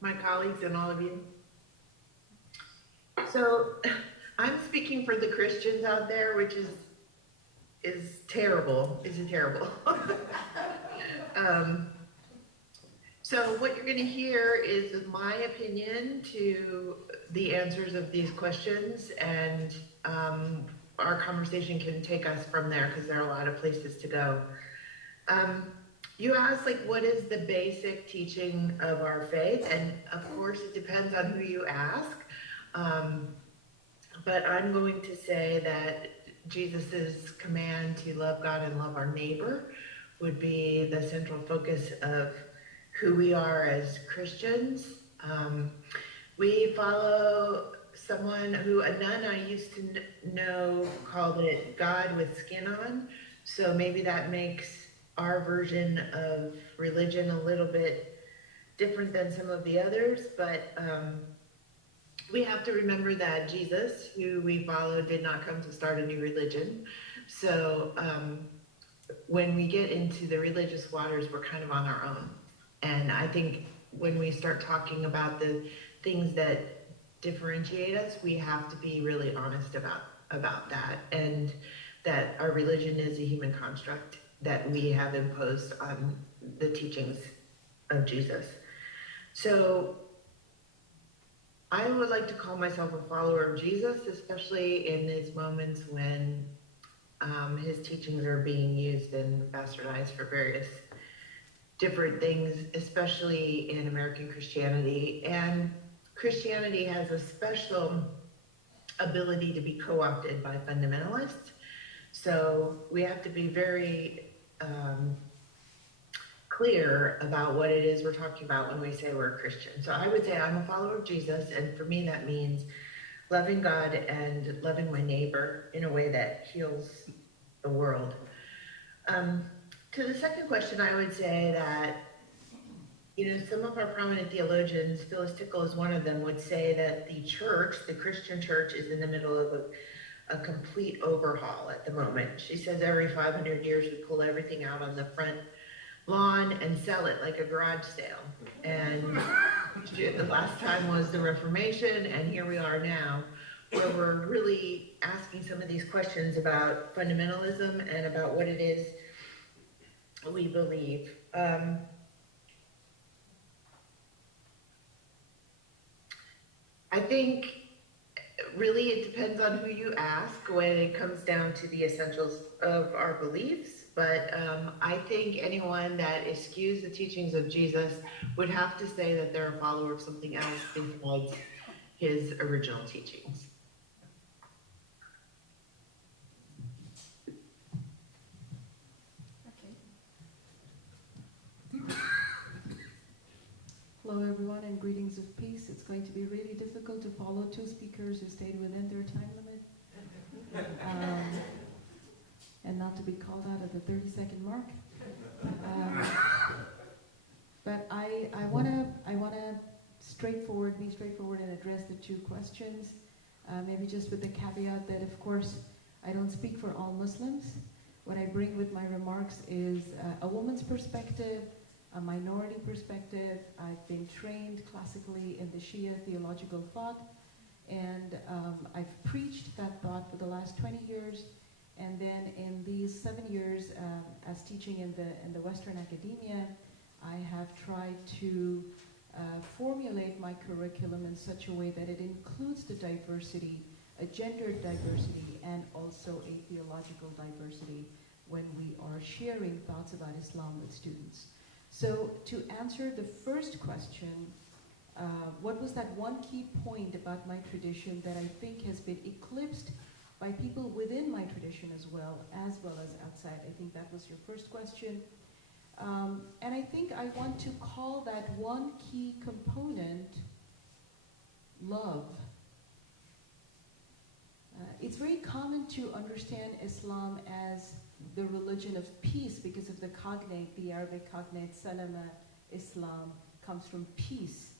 my colleagues and all of you. So I'm speaking for the Christians out there, which is terrible. It's terrible. So what you're going to hear is my opinion to the answers of these questions, and our conversation can take us from there because there are a lot of places to go. You asked, what is the basic teaching of our faith? And of course, it depends on who you ask. But I'm going to say that Jesus's command to love God and love our neighbor would be the central focus of who we are as Christians. We follow someone who, a nun I used to know called it God with skin on. So maybe that makes our version of religion a little bit different than some of the others, but we have to remember that Jesus, who we follow, did not come to start a new religion. So when we get into the religious waters, we're kind of on our own. And I think when we start talking about the things that differentiate us, we have to be really honest about that, and that our religion is a human construct that we have imposed on the teachings of Jesus. So I would like to call myself a follower of Jesus, especially in these moments when his teachings are being used and bastardized for various different things, especially in American Christianity. And Christianity has a special ability to be co-opted by fundamentalists. So we have to be very clear about what it is we're talking about when we say we're a Christian. So I would say I'm a follower of Jesus, and for me that means loving God and loving my neighbor in a way that heals the world. To the second question, I would say that, some of our prominent theologians, Phyllis Tickle is one of them, would say that the church, the Christian church, is in the middle of a complete overhaul at the moment. She says every 500 years we pull everything out on the front lawn and sell it like a garage sale. And The last time was the Reformation, and here we are now, where we're really asking some of these questions about fundamentalism and about what it is we believe. I think really it depends on who you ask when it comes down to the essentials of our beliefs. But I think anyone that eschews the teachings of Jesus would have to say that they're a follower of something else besides his original teachings. Hello everyone and greetings of peace. It's going to be really difficult to follow two speakers who stayed within their time limit. And not to be called out at the 30-second mark. But I wanna be straightforward and address the two questions. Maybe just with the caveat that, of course, I don't speak for all Muslims. What I bring with my remarks is a woman's perspective, a minority perspective. I've been trained classically in the Shia theological thought, and I've preached that thought for the last 20 years. And then in these 7 years as teaching in the Western academia, I have tried to formulate my curriculum in such a way that it includes the diversity, a gendered diversity, and also a theological diversity when we are sharing thoughts about Islam with students. So to answer the first question, what was that one key point about my tradition that I think has been eclipsed by people within my tradition as well as outside? I think that was your first question. And I think I want to call that one key component love. It's very common to understand Islam as the religion of peace because of the cognate, the Arabic cognate salama, Islam, comes from peace.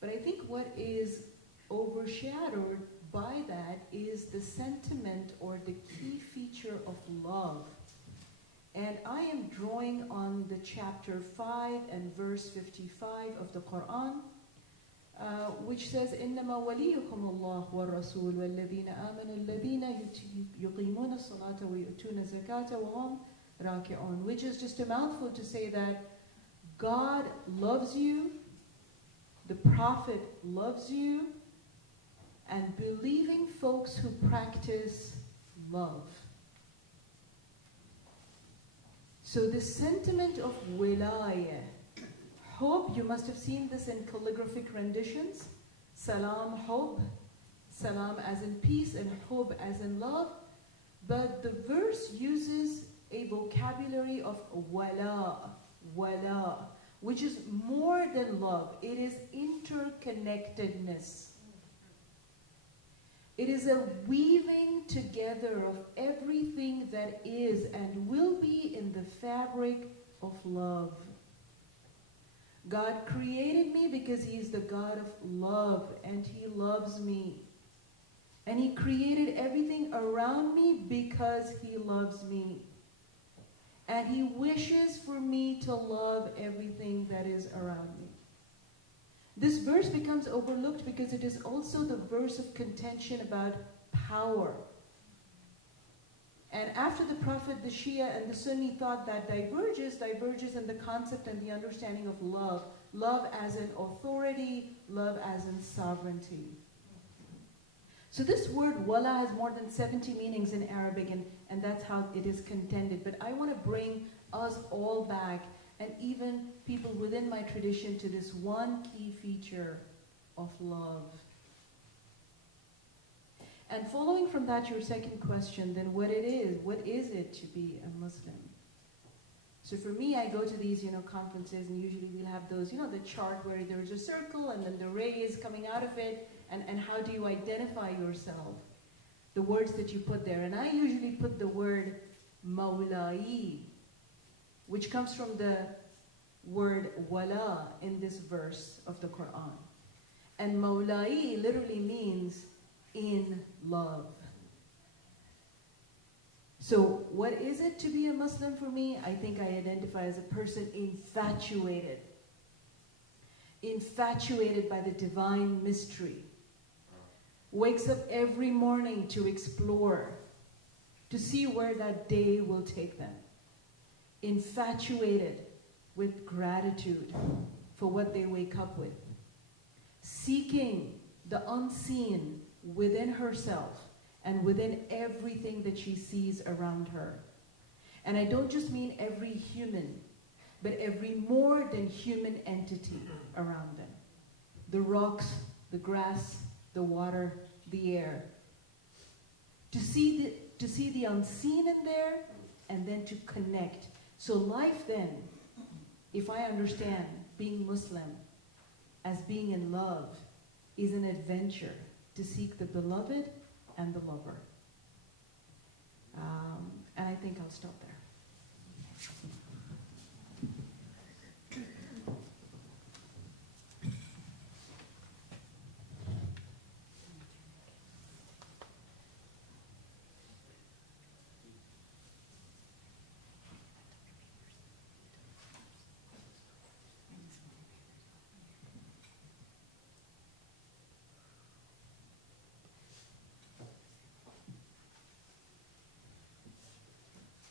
But I think what is overshadowed by that is the sentiment or the key feature of love. And I am drawing on the chapter 5 and verse 55 of the Quran, which says, إِنَّمَا وَلِيُّكُمُ اللَّهُ وَالرَّسُولُ وَالَّذِينَ آمَنُوا الَّذِينَ يُقِيمُونَ الصَّلَاةَ وَيُؤْتُونَ الزَّكَاةَ وَهُمْ رَاكِعُونَ, which is just a mouthful to say that God loves you, the Prophet loves you, and believing folks who practice love. So the sentiment of wilayah, hope, you must have seen this in calligraphic renditions. Salam, hope. Salam as in peace and hope as in love. But the verse uses a vocabulary of wala, which is more than love. It is interconnectedness. It is a weaving together of everything that is and will be in the fabric of love. God created me because He is the God of love, and He loves me. And He created everything around me because He loves me. And He wishes for me to love everything that is around me. This verse becomes overlooked because it is also the verse of contention about power. And after the Prophet, the Shia and the Sunni thought that diverges in the concept and the understanding of love. Love as in authority, love as in sovereignty. So this word wala has more than 70 meanings in Arabic, and that's how it is contended. But I want to bring us all back, and even people within my tradition, to this one key feature of love. And following from that, your second question, then what is it to be a Muslim? So for me, I go to these, conferences, and usually we'll have those, the chart where there's a circle and then the ray is coming out of it, and how do you identify yourself? The words that you put there. And I usually put the word mawla'i, which comes from the word wala in this verse of the Quran. And mawla'i literally means in love. So what is it to be a Muslim for me? I think I identify as a person infatuated. infatuated by the divine mystery, wakes up every morning to explore, to see where that day will take them, infatuated with gratitude for what they wake up with, seeking the unseen within herself and within everything that she sees around her. And I don't just mean every human, but every more than human entity around them. The rocks, the grass, the water, the air. To see the unseen in there, and then to connect. So life then, if I understand being Muslim as being in love, is an adventure to seek the beloved and the lover. And I think I'll stop there.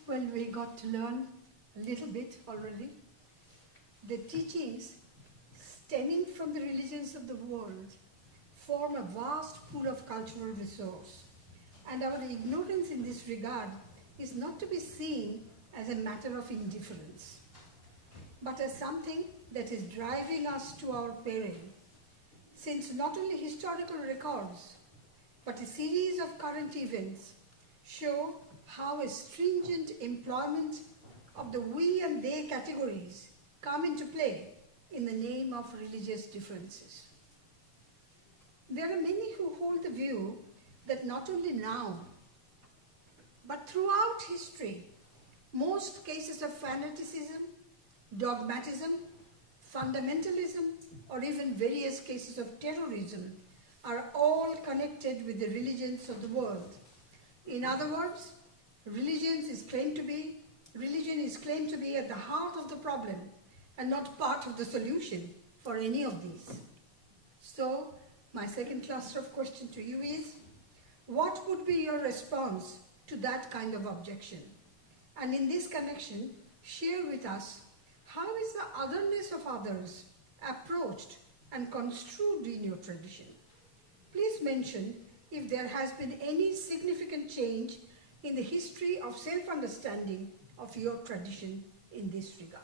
Well, we got to learn a little bit already. The teachings stemming from the religions of the world form a vast pool of cultural resource, and our ignorance in this regard is not to be seen as a matter of indifference, but as something that is driving us to our peril, since not only historical records, but a series of current events show how a stringent employment of the we and they categories come into play in the name of religious differences. There are many who hold the view that not only now, but throughout history, most cases of fanaticism, dogmatism, fundamentalism, or even various cases of terrorism are all connected with the religions of the world. In other words, religion is claimed to be at the heart of the problem and not part of the solution for any of these. So, my second cluster of question to you is, what would be your response to that kind of objection? And in this connection, share with us, how is the otherness of others approached and construed in your tradition? Please mention if there has been any significant change in the history of self-understanding of your tradition in this regard.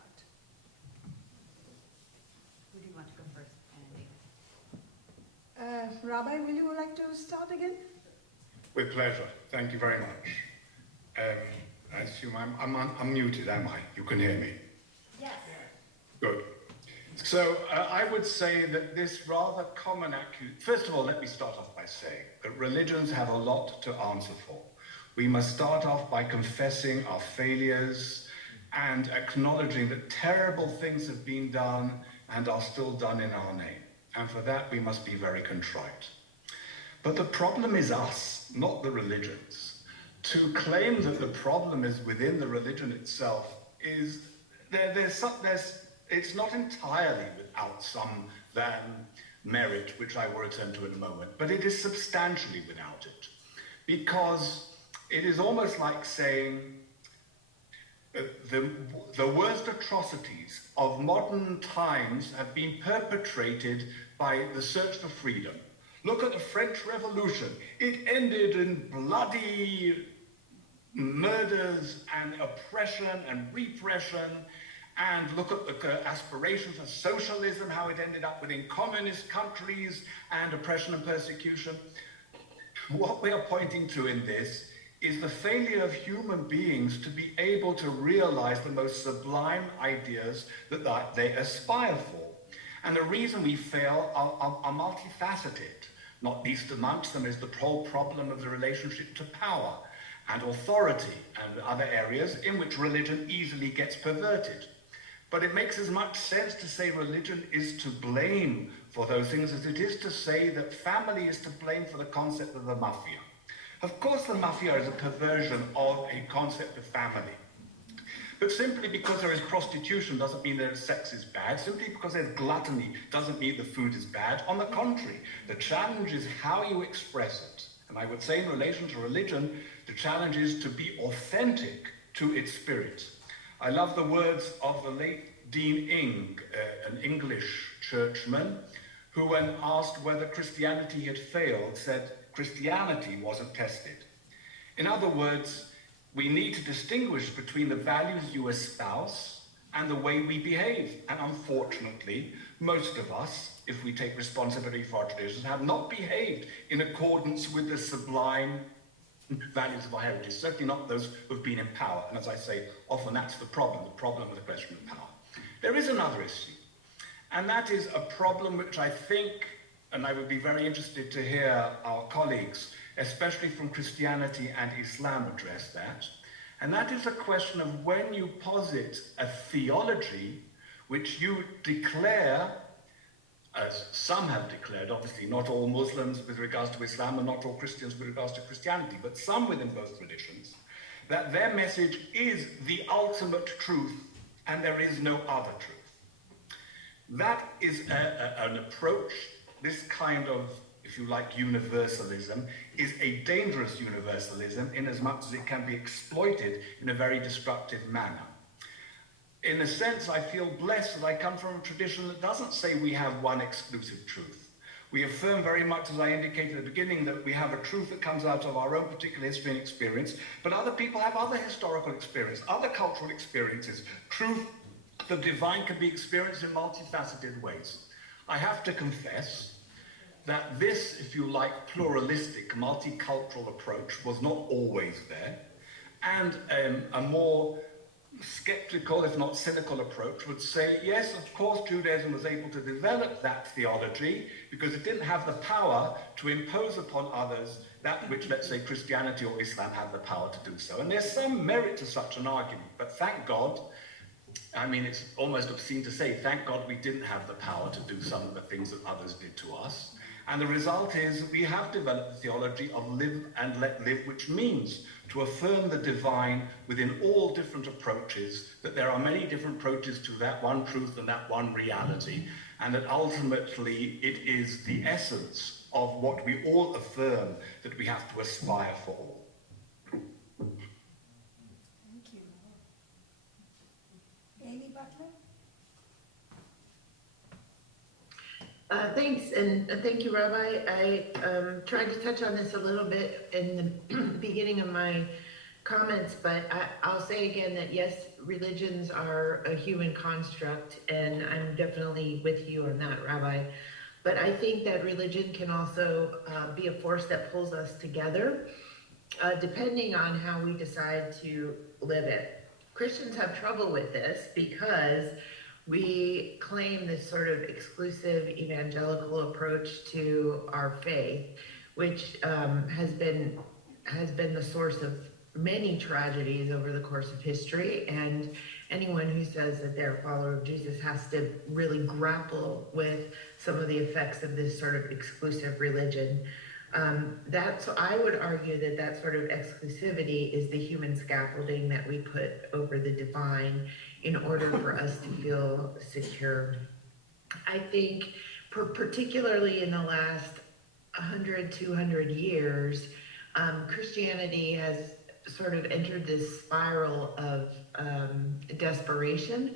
Who do you want to go first? Andy? Rabbi, will you like to start again? With pleasure. Thank you very much. I assume I'm muted, am I? You can hear me? Yes. Good. So I would say that this rather common accusation... First of all, let me start off by saying that religions have a lot to answer for. We must start off by confessing our failures and acknowledging that terrible things have been done and are still done in our name. And for that, we must be very contrite. But the problem is us, not the religions. To claim that the problem is within the religion itself is... it's not entirely without some merit, which I will return to in a moment, but it is substantially without it. Because it is almost like saying the worst atrocities of modern times have been perpetrated by the search for freedom. Look at the French Revolution. It ended in bloody murders and oppression and repression. And look at the aspirations of socialism, how it ended up within communist countries and oppression and persecution. What we are pointing to in this is the failure of human beings to be able to realize the most sublime ideas that they aspire for. And the reason we fail are multifaceted. Not least amongst them is the whole problem of the relationship to power and authority and other areas in which religion easily gets perverted. But it makes as much sense to say religion is to blame for those things as it is to say that family is to blame for the concept of the mafia. Of course, the mafia is a perversion of a concept of family. But simply because there is prostitution doesn't mean that sex is bad. Simply because there's gluttony doesn't mean the food is bad. On the contrary, the challenge is how you express it. And I would say in relation to religion, the challenge is to be authentic to its spirit. I love the words of the late Dean Ing, an English churchman, who when asked whether Christianity had failed, said Christianity wasn't tested. In other words, we need to distinguish between the values you espouse and the way we behave. And unfortunately, most of us, if we take responsibility for our traditions, have not behaved in accordance with the sublime values of our heritage, certainly not those who have been in power. And as I say, often that's the problem of the question of power. There is another issue, and that is a problem which I think, and I would be very interested to hear our colleagues, especially from Christianity and Islam, address that. And that is a question of when you posit a theology which you declare, as some have declared, obviously not all Muslims with regards to Islam and not all Christians with regards to Christianity, but some within both traditions, that their message is the ultimate truth and there is no other truth. That is an approach, this kind of, if you like, universalism, is a dangerous universalism in as much as it can be exploited in a very destructive manner. In a sense, I feel blessed that I come from a tradition that doesn't say we have one exclusive truth. We affirm very much, as I indicated at the beginning, that we have a truth that comes out of our own particular history and experience, but other people have other historical experience, other cultural experiences. Truth, the divine, can be experienced in multifaceted ways. I have to confess that this, if you like, pluralistic, multicultural approach was not always there, and a more skeptical, if not cynical approach would say, yes, of course, Judaism was able to develop that theology because it didn't have the power to impose upon others that which, let's say, Christianity or Islam had the power to do so. And there's some merit to such an argument, but thank God, I mean, it's almost obscene to say, thank God we didn't have the power to do some of the things that others did to us. And the result is we have developed the theology of live and let live, which means to affirm the divine within all different approaches, that there are many different approaches to that one truth and that one reality, and that ultimately it is the essence of what we all affirm that we have to aspire for all. Thank you. Amy Butler? Thanks, and thank you, Rabbi. I tried to touch on this a little bit in the beginning of my comments, but I'll say again that yes, religions are a human construct, and I'm definitely with you on that, Rabbi. But I think that religion can also be a force that pulls us together, depending on how we decide to live it. Christians have trouble with this because we claim this sort of exclusive evangelical approach to our faith, which has been the source of many tragedies over the course of history. And anyone who says that they're a follower of Jesus has to really grapple with some of the effects of this sort of exclusive religion. So I would argue that that sort of exclusivity is the human scaffolding that we put over the divine in order for us to feel secure. I think particularly in the last 100, 200 years, Christianity has sort of entered this spiral of desperation,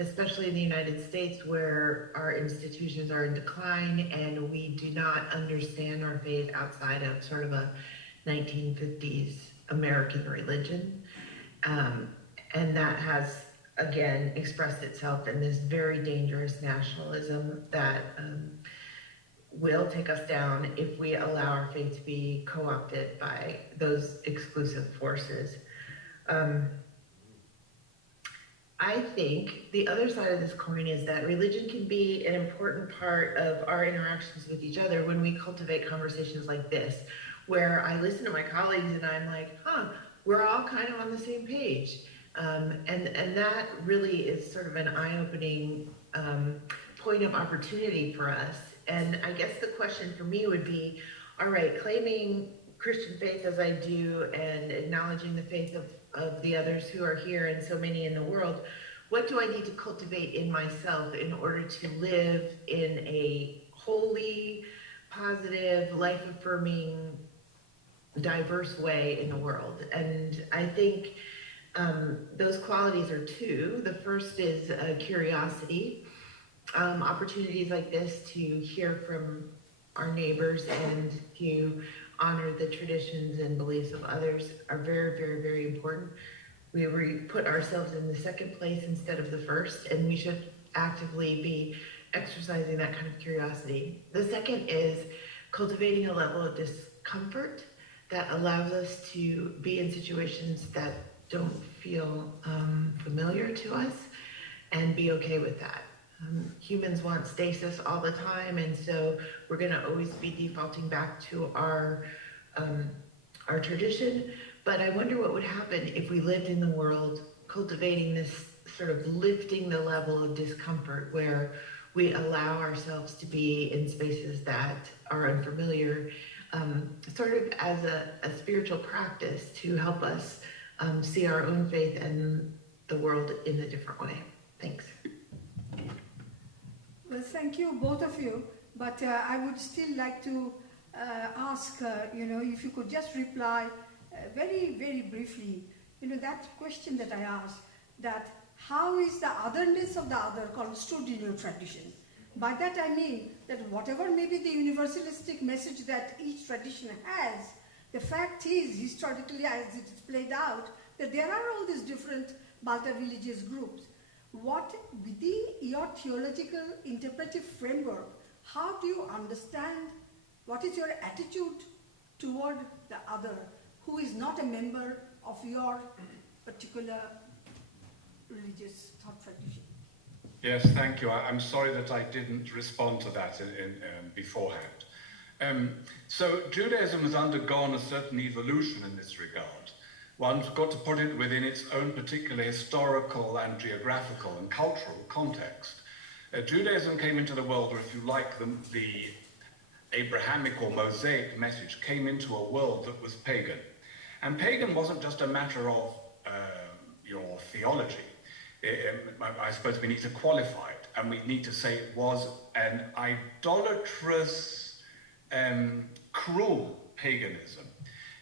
especially in the United States, where our institutions are in decline and we do not understand our faith outside of sort of a 1950s American religion. And that has, again, expressed itself in this very dangerous nationalism that will take us down if we allow our faith to be co-opted by those exclusive forces. I think the other side of this coin is that religion can be an important part of our interactions with each other when we cultivate conversations like this, where I listen to my colleagues and I'm like, we're all kind of on the same page. And that really is sort of an eye-opening point of opportunity for us. And I guess the question for me would be, all right, claiming Christian faith as I do and acknowledging the faith of the others who are here and so many in the world, what do I need to cultivate in myself in order to live in a holy, positive, life-affirming, diverse way in the world? And I think those qualities are two. The first is curiosity. Opportunities like this to hear from our neighbors and to honor the traditions and beliefs of others are very, very, very important. We put ourselves in the second place instead of the first, and we should actively be exercising that kind of curiosity. The second is cultivating a level of discomfort that allows us to be in situations that don't feel familiar to us and be okay with that. Humans want stasis all the time, and so we're going to always be defaulting back to our tradition. But I wonder what would happen if we lived in the world cultivating this sort of lifting the level of discomfort where we allow ourselves to be in spaces that are unfamiliar, sort of as a spiritual practice to help us see our own faith and the world in a different way. Thanks. Well, thank you, both of you. But I would still like to ask, if you could just reply very, very briefly, that question that I asked, that how is the otherness of the other construed in your tradition? By that I mean that whatever may be the universalistic message that each tradition has, the fact is, historically as it is played out, that there are all these different multi-religious groups. What, within your theological interpretive framework, how do you understand, what is your attitude toward the other who is not a member of your particular religious thought tradition? Yes, thank you. I'm sorry that I didn't respond to that beforehand. So Judaism has undergone a certain evolution in this regard. One's got to put it within its own particular historical and geographical and cultural context. Judaism came into the world, or if you like, the Abrahamic or Mosaic message came into a world that was pagan. And pagan wasn't just a matter of your theology. I suppose we need to qualify it, and we need to say it was an idolatrous, cruel paganism,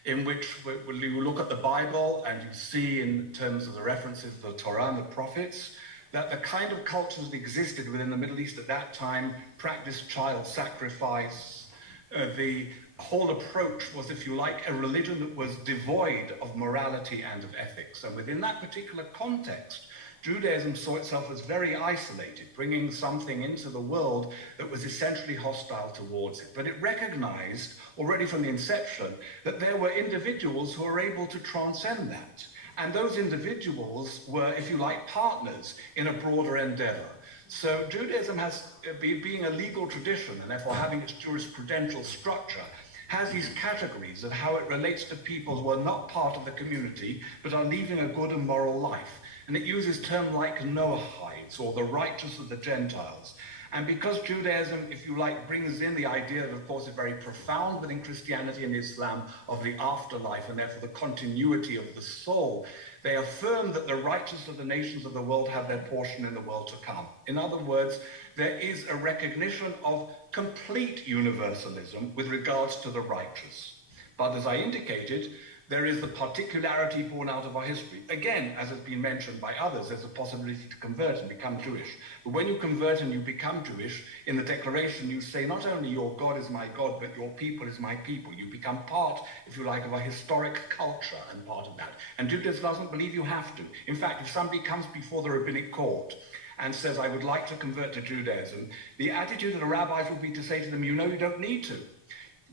in which when you look at the Bible and you see in terms of the references to the Torah and the prophets, that the kind of cultures that existed within the Middle East at that time practiced child sacrifice. The whole approach was, if you like, a religion that was devoid of morality and of ethics. And within that particular context, Judaism saw itself as very isolated, bringing something into the world that was essentially hostile towards it. But it recognized, already from the inception, that there were individuals who were able to transcend that. And those individuals were, if you like, partners in a broader endeavor. So Judaism has, being a legal tradition, and therefore having its jurisprudential structure, has these categories of how it relates to people who are not part of the community, but are leading a good and moral life. And it uses terms like Noahides, or the righteous of the Gentiles. And because Judaism, if you like, brings in the idea that, of course, is very profound within Christianity and Islam of the afterlife, and therefore the continuity of the soul, they affirm that the righteous of the nations of the world have their portion in the world to come. In other words, there is a recognition of complete universalism with regards to the righteous. But as I indicated, there is the particularity born out of our history. Again, as has been mentioned by others, there's a possibility to convert and become Jewish. But when you convert and you become Jewish, in the declaration you say, not only your God is my God, but your people is my people. You become part, if you like, of a historic culture and part of that. And Judaism doesn't believe you have to. In fact, if somebody comes before the rabbinic court and says, I would like to convert to Judaism, the attitude of the rabbis would be to say to them, you know you don't need to.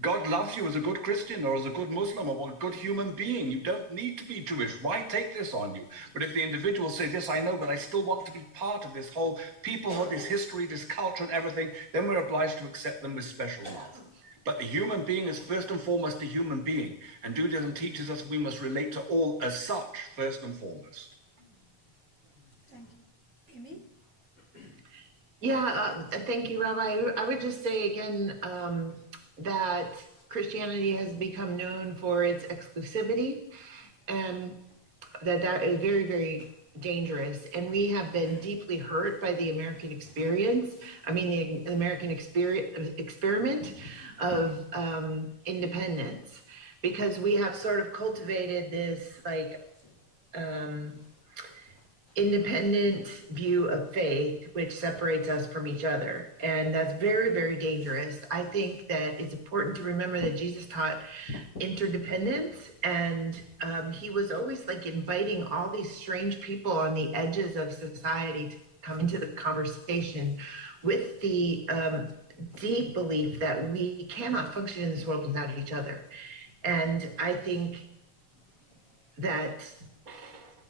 God loves you as a good Christian or as a good Muslim or a good human being. You don't need to be Jewish. Why take this on you? But if the individual says, yes, I know, but I still want to be part of this whole peoplehood, this history, this culture and everything, then we're obliged to accept them with special love. But the human being is first and foremost a human being. And Judaism teaches us we must relate to all as such, first and foremost. Thank you. Amy? Yeah, thank you, Rabbi. I would just say again, that Christianity has become known for its exclusivity, and that is very, very dangerous. And we have been deeply hurt by the American experience. I mean, the American experiment of independence, because we have sort of cultivated this like independent view of faith, which separates us from each other. And that's very, very dangerous. I think that it's important to remember that Jesus taught interdependence, and he was always like inviting all these strange people on the edges of society to come into the conversation with the deep belief that we cannot function in this world without each other. And I think that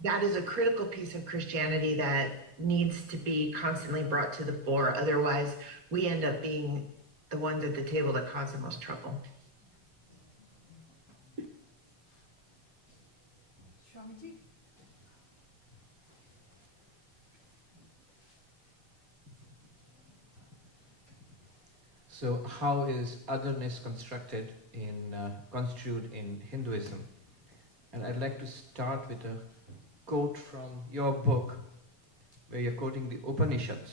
that is a critical piece of Christianity that needs to be constantly brought to the fore. Otherwise, we end up being the ones at the table that cause the most trouble. Swamiji? So how is otherness construed in Hinduism? And I'd like to start with a quote from your book, where you're quoting the Upanishads.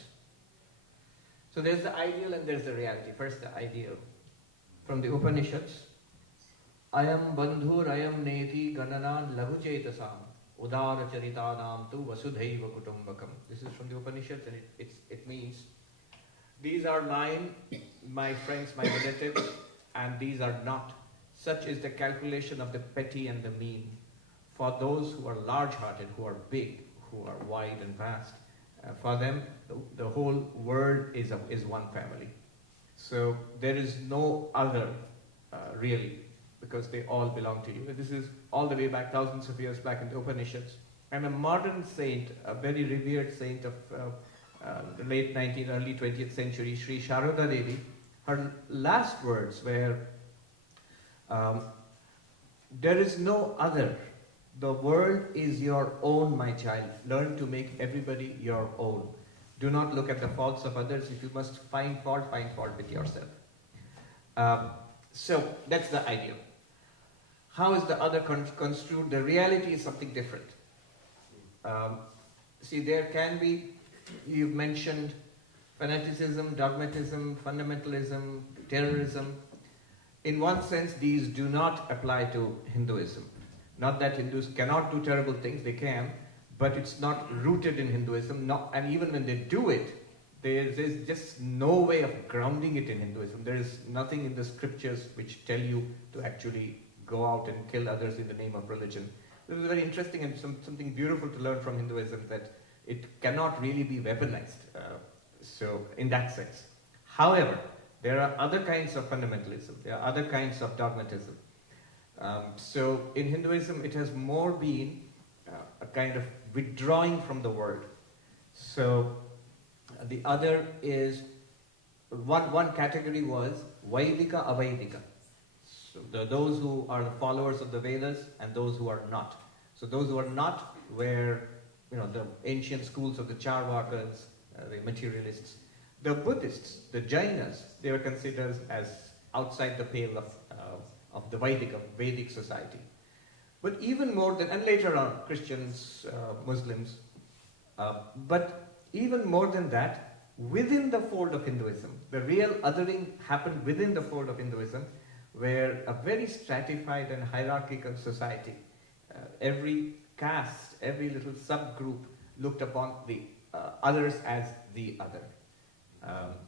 So there's the ideal and there's the reality. First, the ideal. From the Upanishads, Ayam bandhur ayam neti gananan lahuchetasam udara charitanam tu vasudhaiva kutumbakam. This is from the Upanishads, and it means, these are mine, my friends, my relatives, and these are not. Such is the calculation of the petty and the mean. For those who are large-hearted, who are big, who are wide and vast, for them, the whole world is one family. So there is no other, really, because they all belong to you. This is all the way back, thousands of years back in the Upanishads. And a modern saint, a very revered saint of the late 19th, early 20th century, Sri Sharada Devi, her last words were, there is no other. The world is your own, my child. Learn to make everybody your own. Do not look at the faults of others. If you must find fault with yourself. So that's the ideal. How is the other construed? The reality is something different. See, there can be, you've mentioned fanaticism, dogmatism, fundamentalism, terrorism. In one sense, these do not apply to Hinduism. Not that Hindus cannot do terrible things, they can, but it's not rooted in Hinduism. And even when they do it, there's just no way of grounding it in Hinduism. There is nothing in the scriptures which tell you to actually go out and kill others in the name of religion. This is very interesting and something beautiful to learn from Hinduism, that it cannot really be weaponized. So in that sense. However, there are other kinds of fundamentalism. There are other kinds of dogmatism. So in Hinduism, it has more been a kind of withdrawing from the world. So the other is, one category was Vaidika Avaidika. So those who are the followers of the Vedas and those who are not. So those who are not were, the ancient schools of the Charvakas, the materialists. The Buddhists, the Jainas, they were considered as outside the pale of the Vedic society. But even more than, and later on, Christians, Muslims, but even more than that, within the fold of Hinduism, the real othering happened within the fold of Hinduism, where a very stratified and hierarchical society, every caste, every little subgroup looked upon the others as the other.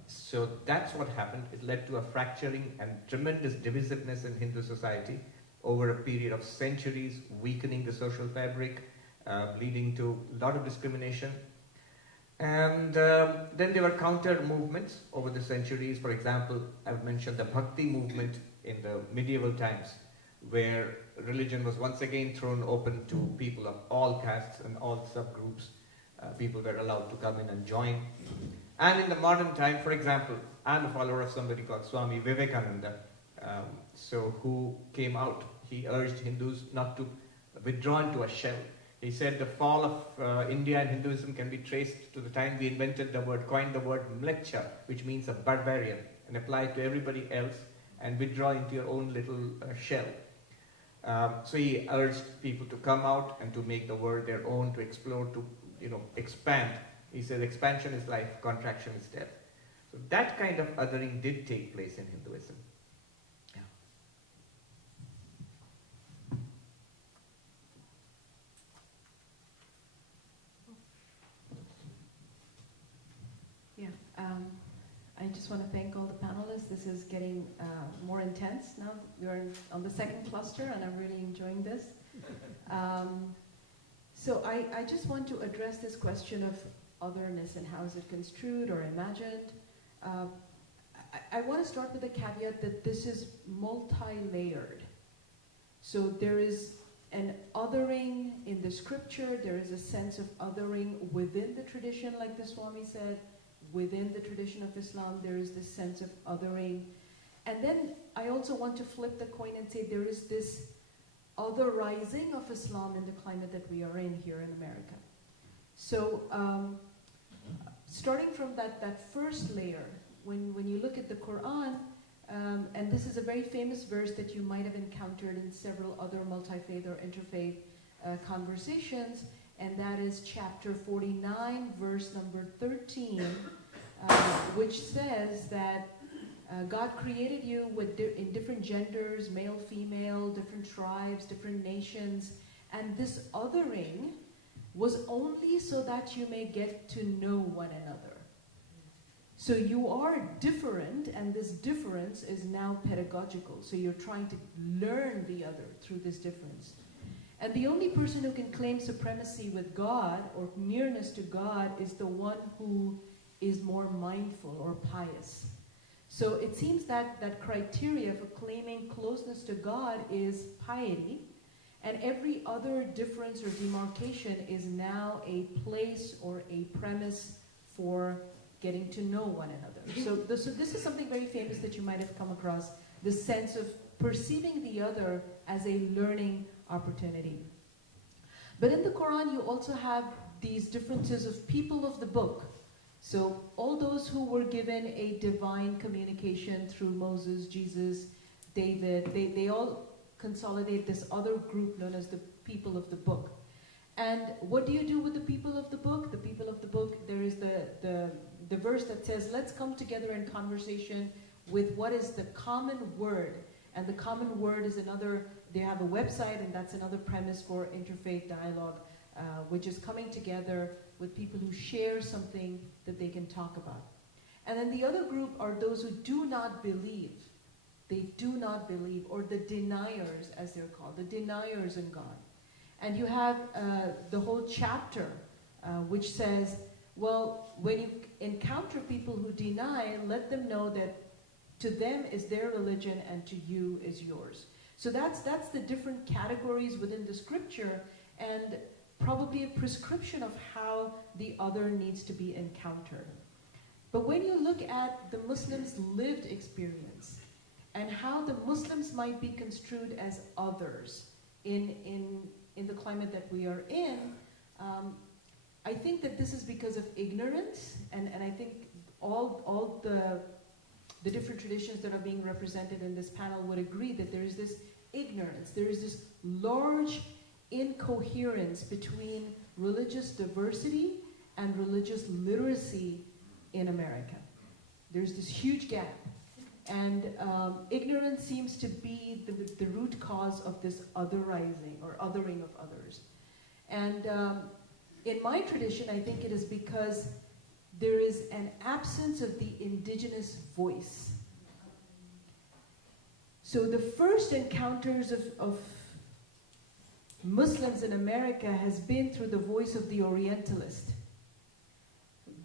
So that's what happened. It led to a fracturing and tremendous divisiveness in Hindu society over a period of centuries, weakening the social fabric, leading to a lot of discrimination. And then there were counter movements over the centuries. For example, I've mentioned the Bhakti movement in the medieval times, where religion was once again thrown open to people of all castes and all subgroups. People were allowed to come in and join. And in the modern time, for example, I'm a follower of somebody called Swami Vivekananda, who came out. He urged Hindus not to withdraw into a shell. He said the fall of India and Hinduism can be traced to the time we coined the word mleccha, which means a barbarian, and apply it to everybody else and withdraw into your own little shell. So he urged people to come out and to make the world their own, to explore, to expand. He said expansion is life, contraction is death. So that kind of othering did take place in Hinduism. I just want to thank all the panelists. This is getting more intense now. We're on the second cluster, and I'm really enjoying this. So I just want to address this question of otherness and how is it construed or imagined. I want to start with the caveat that this is multi-layered. So there is an othering in the scripture. There is a sense of othering within the tradition, like the Swami said. Within the tradition of Islam, there is this sense of othering. And then I also want to flip the coin and say there is this otherizing of Islam in the climate that we are in here in America. So starting from that first layer, when you look at the Quran, and this is a very famous verse that you might have encountered in several other multi-faith or interfaith conversations, and that is chapter 49, verse number 13, which says that God created you in different genders, male, female, different tribes, different nations, and this othering was only so that you may get to know one another. So you are different, and this difference is now pedagogical. So you're trying to learn the other through this difference. And the only person who can claim supremacy with God or nearness to God is the one who is more mindful or pious. So it seems that that criteria for claiming closeness to God is piety, and every other difference or demarcation is now a place or a premise for getting to know one another. So this is something very famous that you might have come across, the sense of perceiving the other as a learning opportunity. But in the Quran, you also have these differences of people of the book. So all those who were given a divine communication through Moses, Jesus, David, they all consolidate this other group known as the people of the book. And what do you do with the people of the book? The people of the book, there is the verse that says, let's come together in conversation with what is the common word. And the common word is another, they have a website, and that's another premise for interfaith dialogue, which is coming together with people who share something that they can talk about. And then the other group are those who do not believe. They do not believe, or the deniers, as they're called, the deniers in God. And you have the whole chapter which says, well, when you encounter people who deny, let them know that to them is their religion and to you is yours. So that's the different categories within the scripture, and probably a prescription of how the other needs to be encountered. But when you look at the Muslims' lived experience and how the Muslims might be construed as others in the climate that we are in, I think that this is because of ignorance, and I think all the different traditions that are being represented in this panel would agree that there is this ignorance, there is this large incoherence between religious diversity and religious literacy in America. There's this huge gap, and ignorance seems to be the root cause of this otherizing or othering of others. And in my tradition, I think it is because there is an absence of the indigenous voice. So the first encounters of Muslims in America has been through the voice of the Orientalist.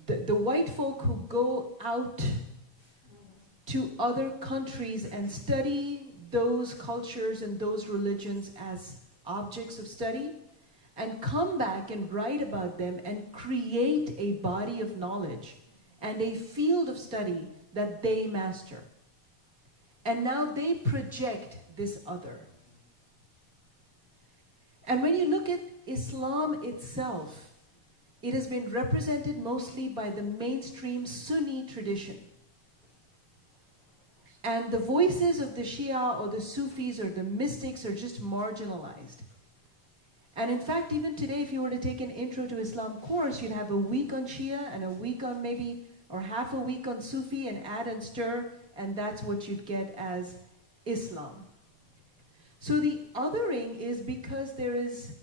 The white folk who go out to other countries and study those cultures and those religions as objects of study, and come back and write about them and create a body of knowledge and a field of study that they master. And now they project this other. And when you look at Islam itself, it has been represented mostly by the mainstream Sunni tradition. And the voices of the Shia or the Sufis or the mystics are just marginalized. And in fact, even today, if you were to take an Intro to Islam course, you'd have a week on Shia and a week on maybe, or half a week on Sufi, and add and stir, and that's what you'd get as Islam. So the othering is because there is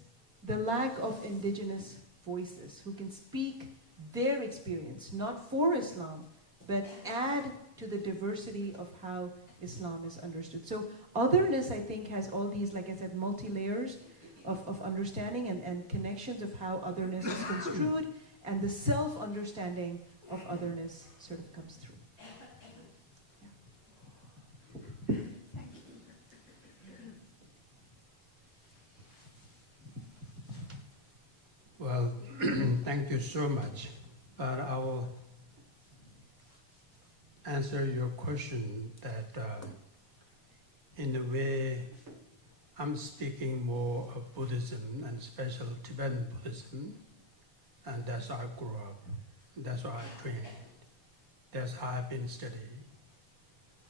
the lack of indigenous voices who can speak their experience, not for Islam, but add to the diversity of how Islam is understood. So otherness, I think, has all these, like I said, multi-layers of understanding and connections of how otherness is construed, and the self-understanding of otherness sort of comes through. Well, thank you so much. But I will answer your question that in a way I'm speaking more of Buddhism and especially Tibetan Buddhism, and that's how I grew up, that's how I trained, that's how I've been studying.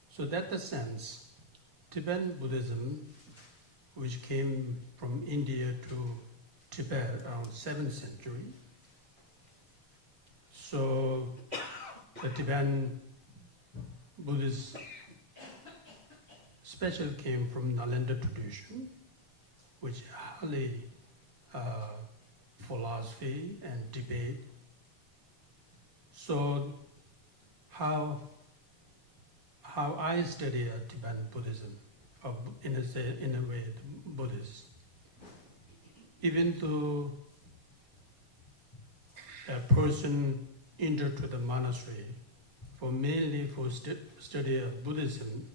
So that the sense, Tibetan Buddhism, which came from India to Tibet around 7th century. So the Tibetan Buddhist especially came from Nalanda tradition, which highly philosophy and debate. So how I study Tibetan Buddhism, or in a way, Buddhist, even though a person entered to the monastery mainly for study of Buddhism,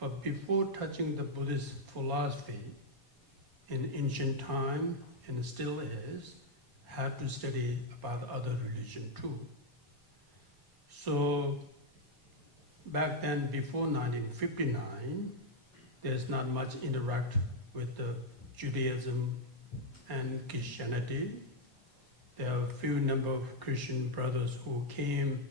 but before touching the Buddhist philosophy in ancient time, and still is, have to study about other religion too. So back then, before 1959, there's not much interact with the Judaism and Christianity. There are a few number of Christian brothers who came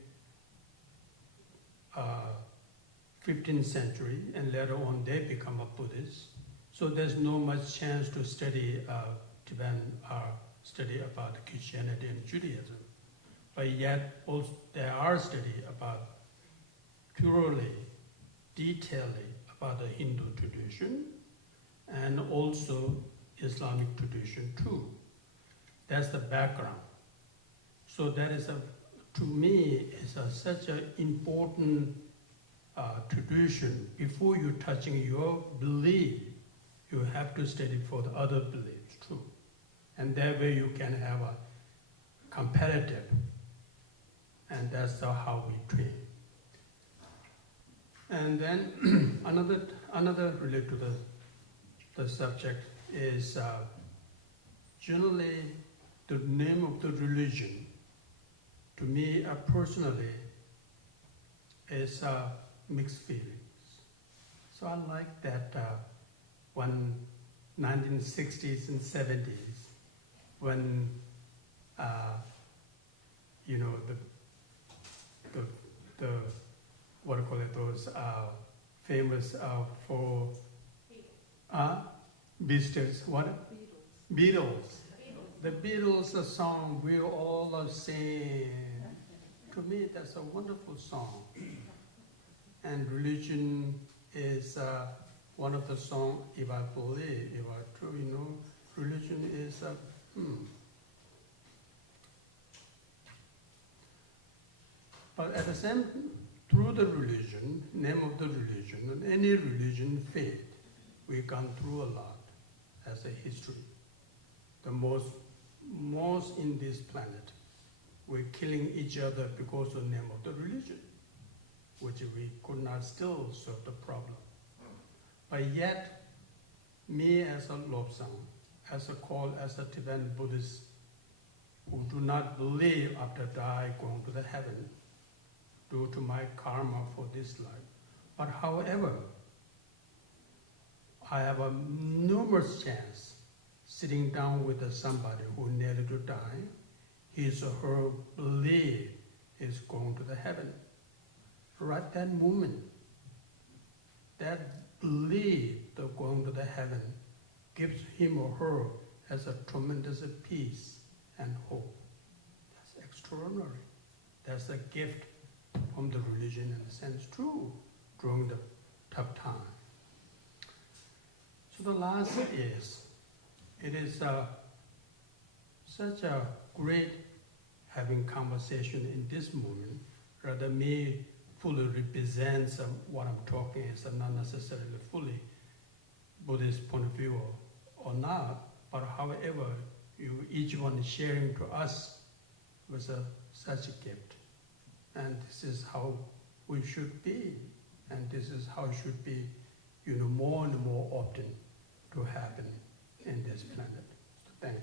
15th century, and later on they become a Buddhist. So there's no much chance to study Tibetan or study about Christianity and Judaism. But yet also there are study about purely, detailedly about the Hindu tradition and also Islamic tradition too. That's the background. So that is to me, is such an important tradition. Before you touching your belief, you have to study for the other beliefs too. And that way you can have a competitive, and that's how we train. And then another related to the subject is generally the name of the religion. To me personally is mixed feelings. So I like that when 1960s and 70s, when you know the what do you call it, those famous for Beatles, what? Beatles. The Beatles song we all are singing. To me, that's a wonderful song. And religion is one of the songs, if I believe, if I truly know, religion is But at the same time, through the religion, name of the religion, and any religion, faith, we've gone through a lot as a history. The most in this planet, we're killing each other because of the name of the religion, which we could not still solve the problem. But yet, me as a Lobsang, as a Tibetan Buddhist, who do not believe after die going to the heaven, due to my karma for this life. But however, I have a numerous chance sitting down with somebody who nearly to die, his or her belief is going to the heaven. Right that moment, that belief of going to the heaven gives him or her as a tremendous peace and hope. That's extraordinary. That's a gift from the religion in a sense too, during the tough time. So the last is, it is such a great having conversation in this moment, rather me fully represents what I'm talking is not necessarily fully Buddhist point of view or not, but however, each one is sharing to us was such a gift. And this is how we should be, and this is how it should be, more and more often to happen in this planet. So thank you.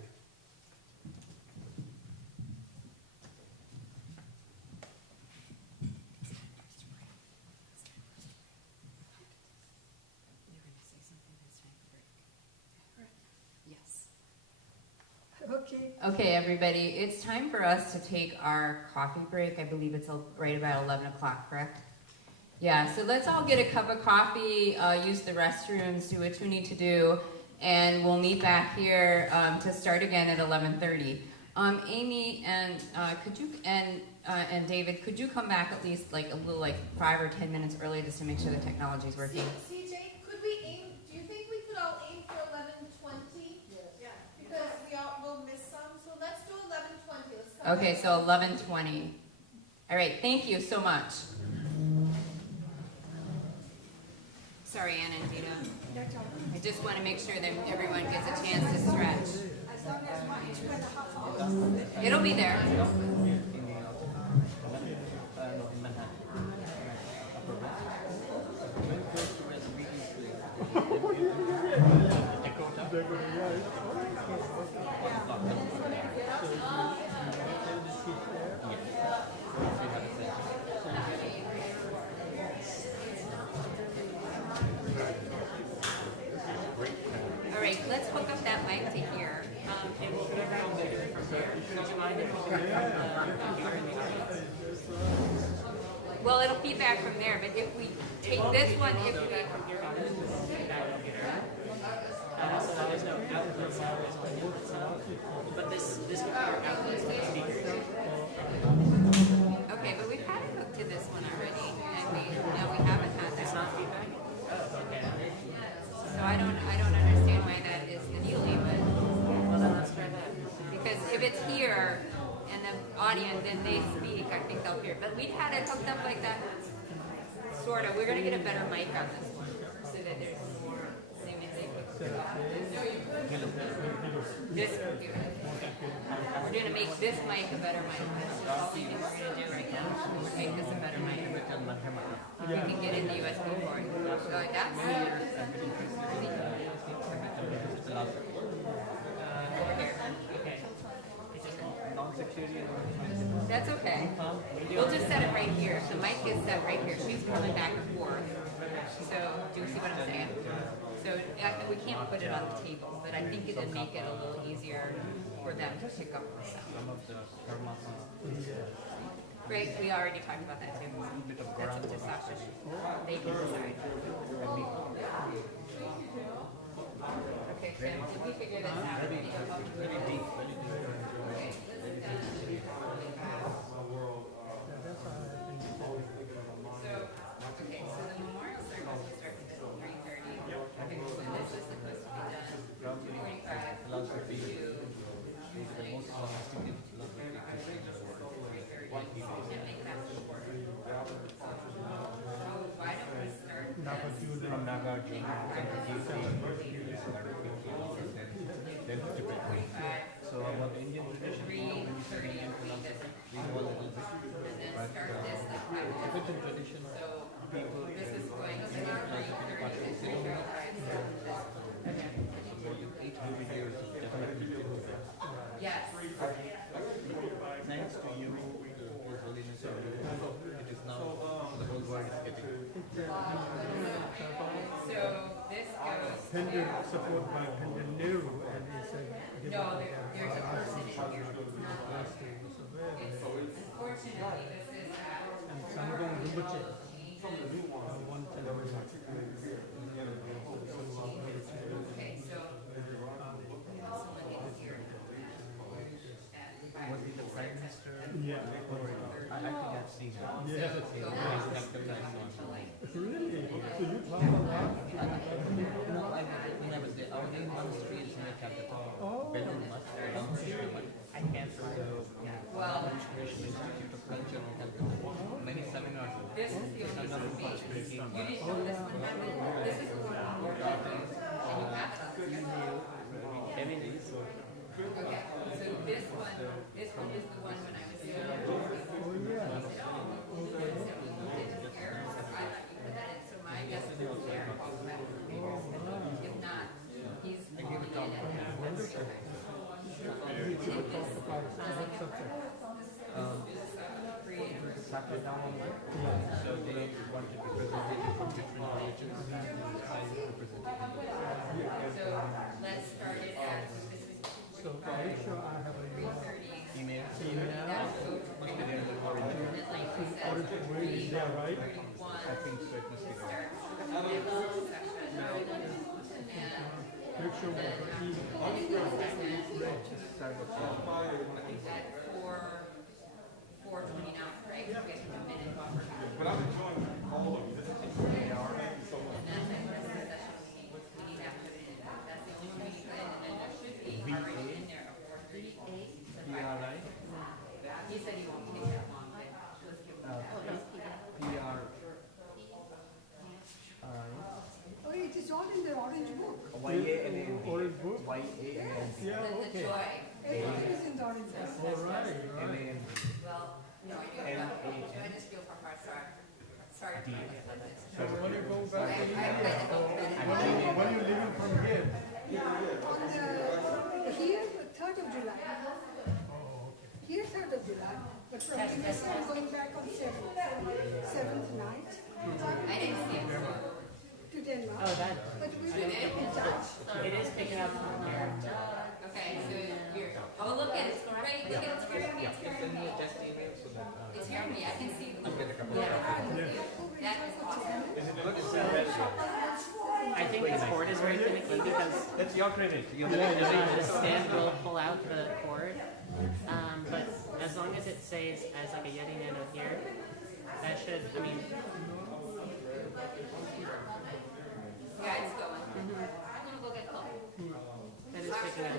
Okay, everybody, it's time for us to take our coffee break. I believe it's right about 11 o'clock, correct? Yeah, so let's all get a cup of coffee, use the restrooms, do what you need to do, and we'll meet back here to start again at 11:30. Amy and and David, could you come back at least like a little 5 or 10 minutes early just to make sure the technology is working? CJ, could we aim? Do you think we could all aim for 11:20? Yes. Yeah. Because we all will miss some, so let's do 11:20. Let's come Okay, back. so 11:20. All right, thank you so much. Sorry, Anna and Dina. I just want to make sure that everyone gets a chance to stretch. As long as one is 2.5 hours. It'll be there. All right, let's hook up that mic to here. And we'll put everyone later from there. Would you mind if we could here in the audience? Well, it'll feedback from there, but if we take this one, if we... So there's no output sound. But this computer outputs the speakers. Okay, but we've had it hooked to this one already, and we haven't had that. It's not feedback? Oh, okay. So I don't understand why that is the dealie, but Well, then let's try that. because if it's here and the audience, then they speak, I think they'll hear. But we've had it hooked up like that, sort of. We're gonna get a better mic on this one, so that there's more. This computer. We're gonna make this mic a better mic. That's all we think we're gonna do right now. We're make this a better mic. We can get in the USB port. So like that. Over here. Okay. That's okay. We'll just set it right here. The mic is set right here. She's coming back and forth. So, do you see what I'm saying? So, we can't put it on the table, but I think it would make it a little easier for them to pick up the sound. Great, we already talked about that too. That's up to Sasha. They can decide. Okay, Sam, did we figure this out? Okay, so the memorial service will start at 3:30. Okay, so this is supposed to be done 2:45 to So about Indian tradition, we start this. Tibetan tradition, people this is going to be 3:30 to 3:35. Yes. thanks to you, His Holiness, it is now the whole world is getting. So this goes Pendant there. support by Pendant Nehru, and it's a No, there's a person in here. Unfortunately, this is and Sangam Rinpoche, one television. Esther. Yeah. I think I've seen that. Yes. So, Really? So you travel a lot? No, when I was there, I was in one street in the capital, Belgium, I can't so, well, International Institute of Culture and Health, many seminars. this is the only space. You didn't know this one happened? This is the one on board meetings, and you have it on the schedule. Heavily, so. Okay, so this one is the one when I was there. Oh, yeah. So my guess is it's there automatically. If not, he's logging in and has this time. So they wanted representatives from different regions and I represented. So let's start it at, this is So make sure I have a 3:30. Email. That would go to Must be there in the origin. and then like you said, origin way is there, right? 3:31. I think so, it must be there. Start the section. make sure we have an At 4:20 now, right? We have a minute buffer. But I'm enjoying all of this. And that's like the session we need after the end. That's the only one we need to end, and then there should be already in there a 4:38 to 5. He said he won't take that long, but let's give him that. Oh, it is all in the orange book. orange book? Yes. Yeah, The okay. joy. Everything is in the orange book. All right, right. Well, no, I just feel for her, sorry. So when you go back to I kind of go through it. when you leaving from here? On the, here, 3rd of July. Here, 3rd of July, but from Kingston, I'm going back on 7th night I didn't see it. to Denmark. Oh, that. But we will keep in touch. It is picking up from here. Okay, so you're, oh, look at it, it's right, look at it's hearing me, it's hearing me. It's hearing me, I can see. That is awesome. I think the cord is very finicky because That's your credit. the stand will pull out the cord. But as long as it stays as like a Yeti Nano here, that should, I mean, Yeah, it's going. I'm gonna go get help. that is picking up.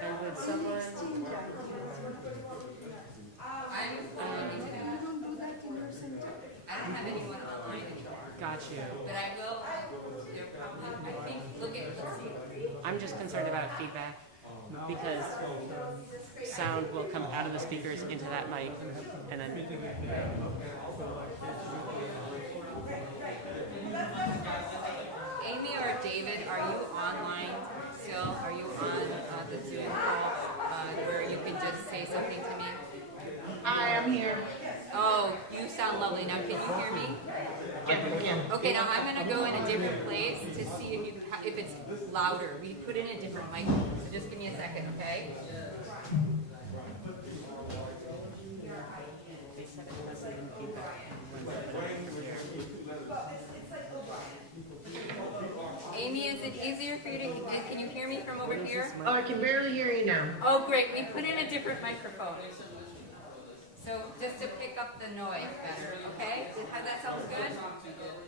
And with someone, I'm looking into that. You don't do that in your center. I don't have anyone online anymore, got you. but I will, they're probably, I think, let's see. I'm just concerned about feedback because sound will come out of the speakers into that mic and then Amy or David, are you online still? Are you on the Zoom call where you can just say something to me? I am here. Oh, you sound lovely. Now, can you hear me? Yeah. Okay, now I'm gonna go in a different place to see if it's louder. We put in a different microphone, so just give me a second, okay? they said it wasn't in feedback. Amy, is it easier for you to, can you hear me from over here? Oh, I can barely hear you now. Oh, great, we put in a different microphone. So just to pick up the noise better, okay? How that sounds good?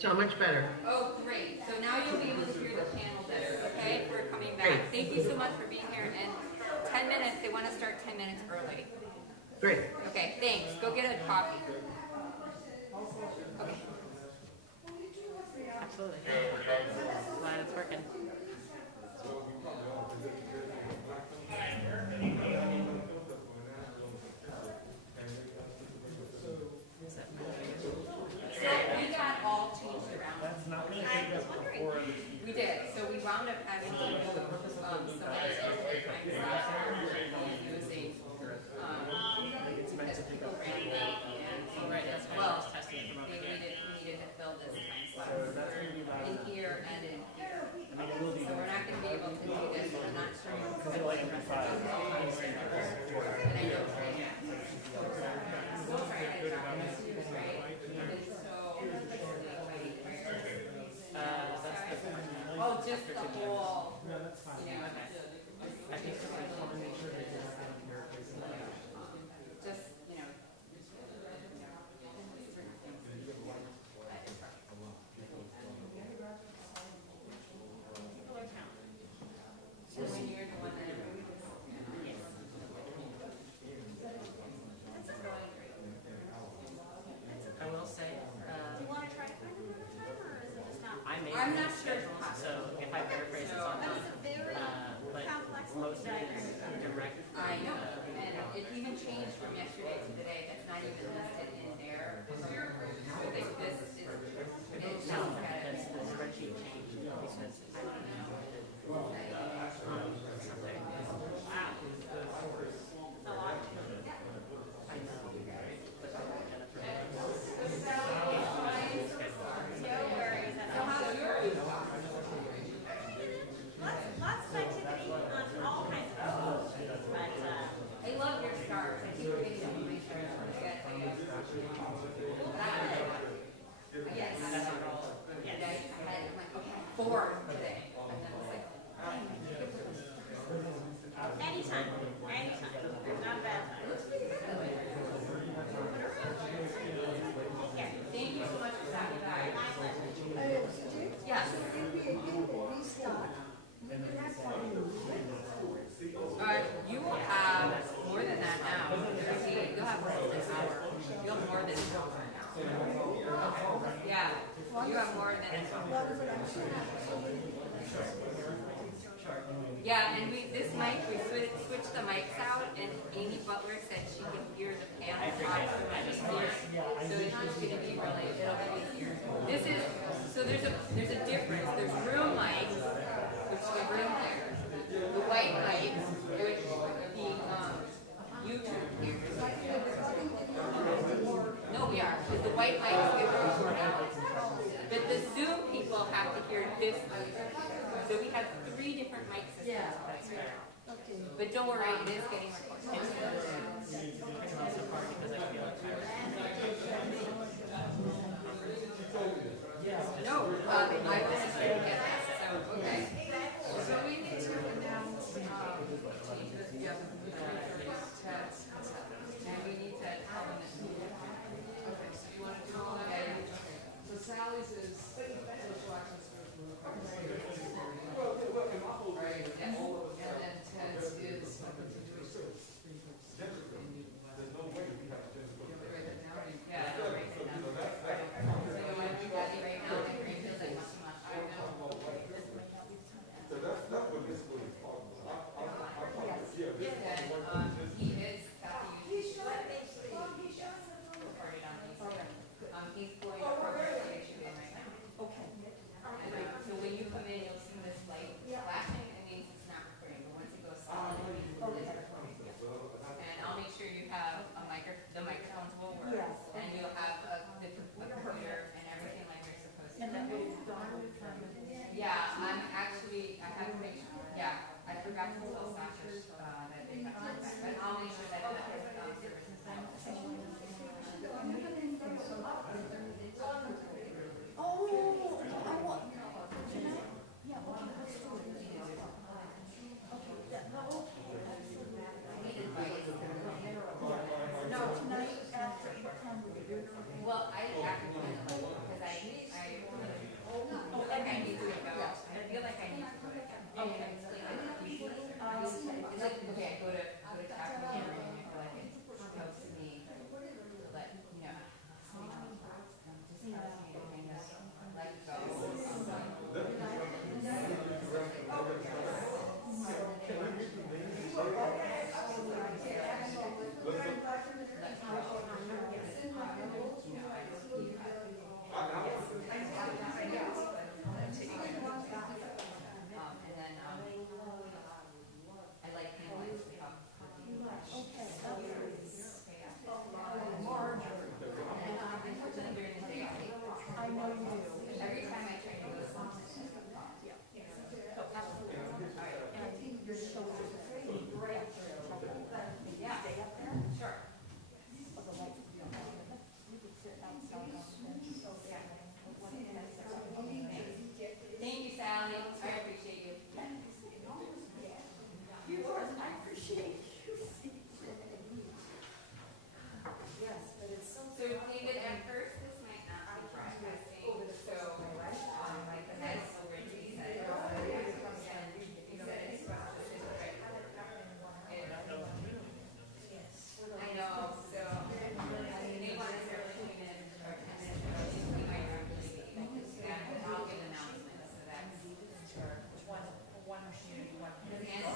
So much better. Oh, great. So now you'll be able to hear the panel better, okay? We're coming back. Great. Thank you so much for being here. And 10 minutes, they want to start 10 minutes early. Great. Okay, thanks. Go get a coffee. Okay. Absolutely. Glad it's working. Is that So we got all changed around. That's not what I was wondering. We did. So we wound up having to do some of the time using and right, that's why I well, was testing it from over we here. needed to fill this time slot in here and in here. So we're not going to be able to do this. I'm not sure. And I know. Sorry, I dropped this too, right? And so, That's the oh, just the whole, you know, I think aren't even listed in there. So this is, it No, shows that. because the spreadsheet changed because I don't know. Something. Wow. A lot. I know. But then Jennifer. No worries at all. Lots of activity on all kinds of levels, but I love your stars. I keep getting some of my stars. Yes. That's our goal. Yes. I had like 4 today. And then I was like, anytime, not a bad time. Take care. thank you so much for stopping by. Sujit? Yes. So if we again restart, we will have 40 minutes, right? You will have more than that now. You'll have more than an hour. You'll have more than an hour now. Yeah, you have more than an hour. Yeah, and this mic, we switched the mics out, and Amy Butler said she can hear the panel talk so much easier. So it's just going to be really, it'll be easier. This is, so there's a difference. There's room mics, which is the room there. The white mics, which the YouTube hears. No, we are. Because the white mics give room out. But the Zoom people have to hear this mic. So we have 3 different mic systems. That's fair. But don't worry, it is getting recorded. It's also hard because I feel like No, I was just going to get that. So, okay. So we need to announce, changes, yeah, the tests, And we need to tell them this. okay, so you want to do all that? So Sally's is social access group. Right, yes. And then Ted's is open situation. Yeah, I don't write it down. So you want to do that right now? My brain feels like much. I know. He is he's going to program the issue in right now. Okay. And so when you come in, you'll see this light flashing, and it means it's not recording. But once it goes solid, it means it is recording. And I'll make sure you have the microphones will work, Yes. and you'll have the computer and everything like you're supposed to. And that will Yeah, I have to make sure, yeah, I forgot to tell Sasha, that they have to come back, but I'll make sure that service is done. Well, I actually kind of like, because I feel like I need to go, I feel like I need to go to okay. It's like, okay, I go to Captain and I feel like it helps me, let, just helps me to kind of let go. I like handling stuff. I know you do. Every time I try to go something. And I think you're so great. Yeah, sure. Thank you, Sally. I appreciate you. I appreciate you. So David, at first this might not be broadcasting, so like the head already said, he said it's supposed to just right. I know, so they want to start 2 minutes or 10 minutes ago, we might actually be, and I'll give announcements so that's. One community, one. Because Nancy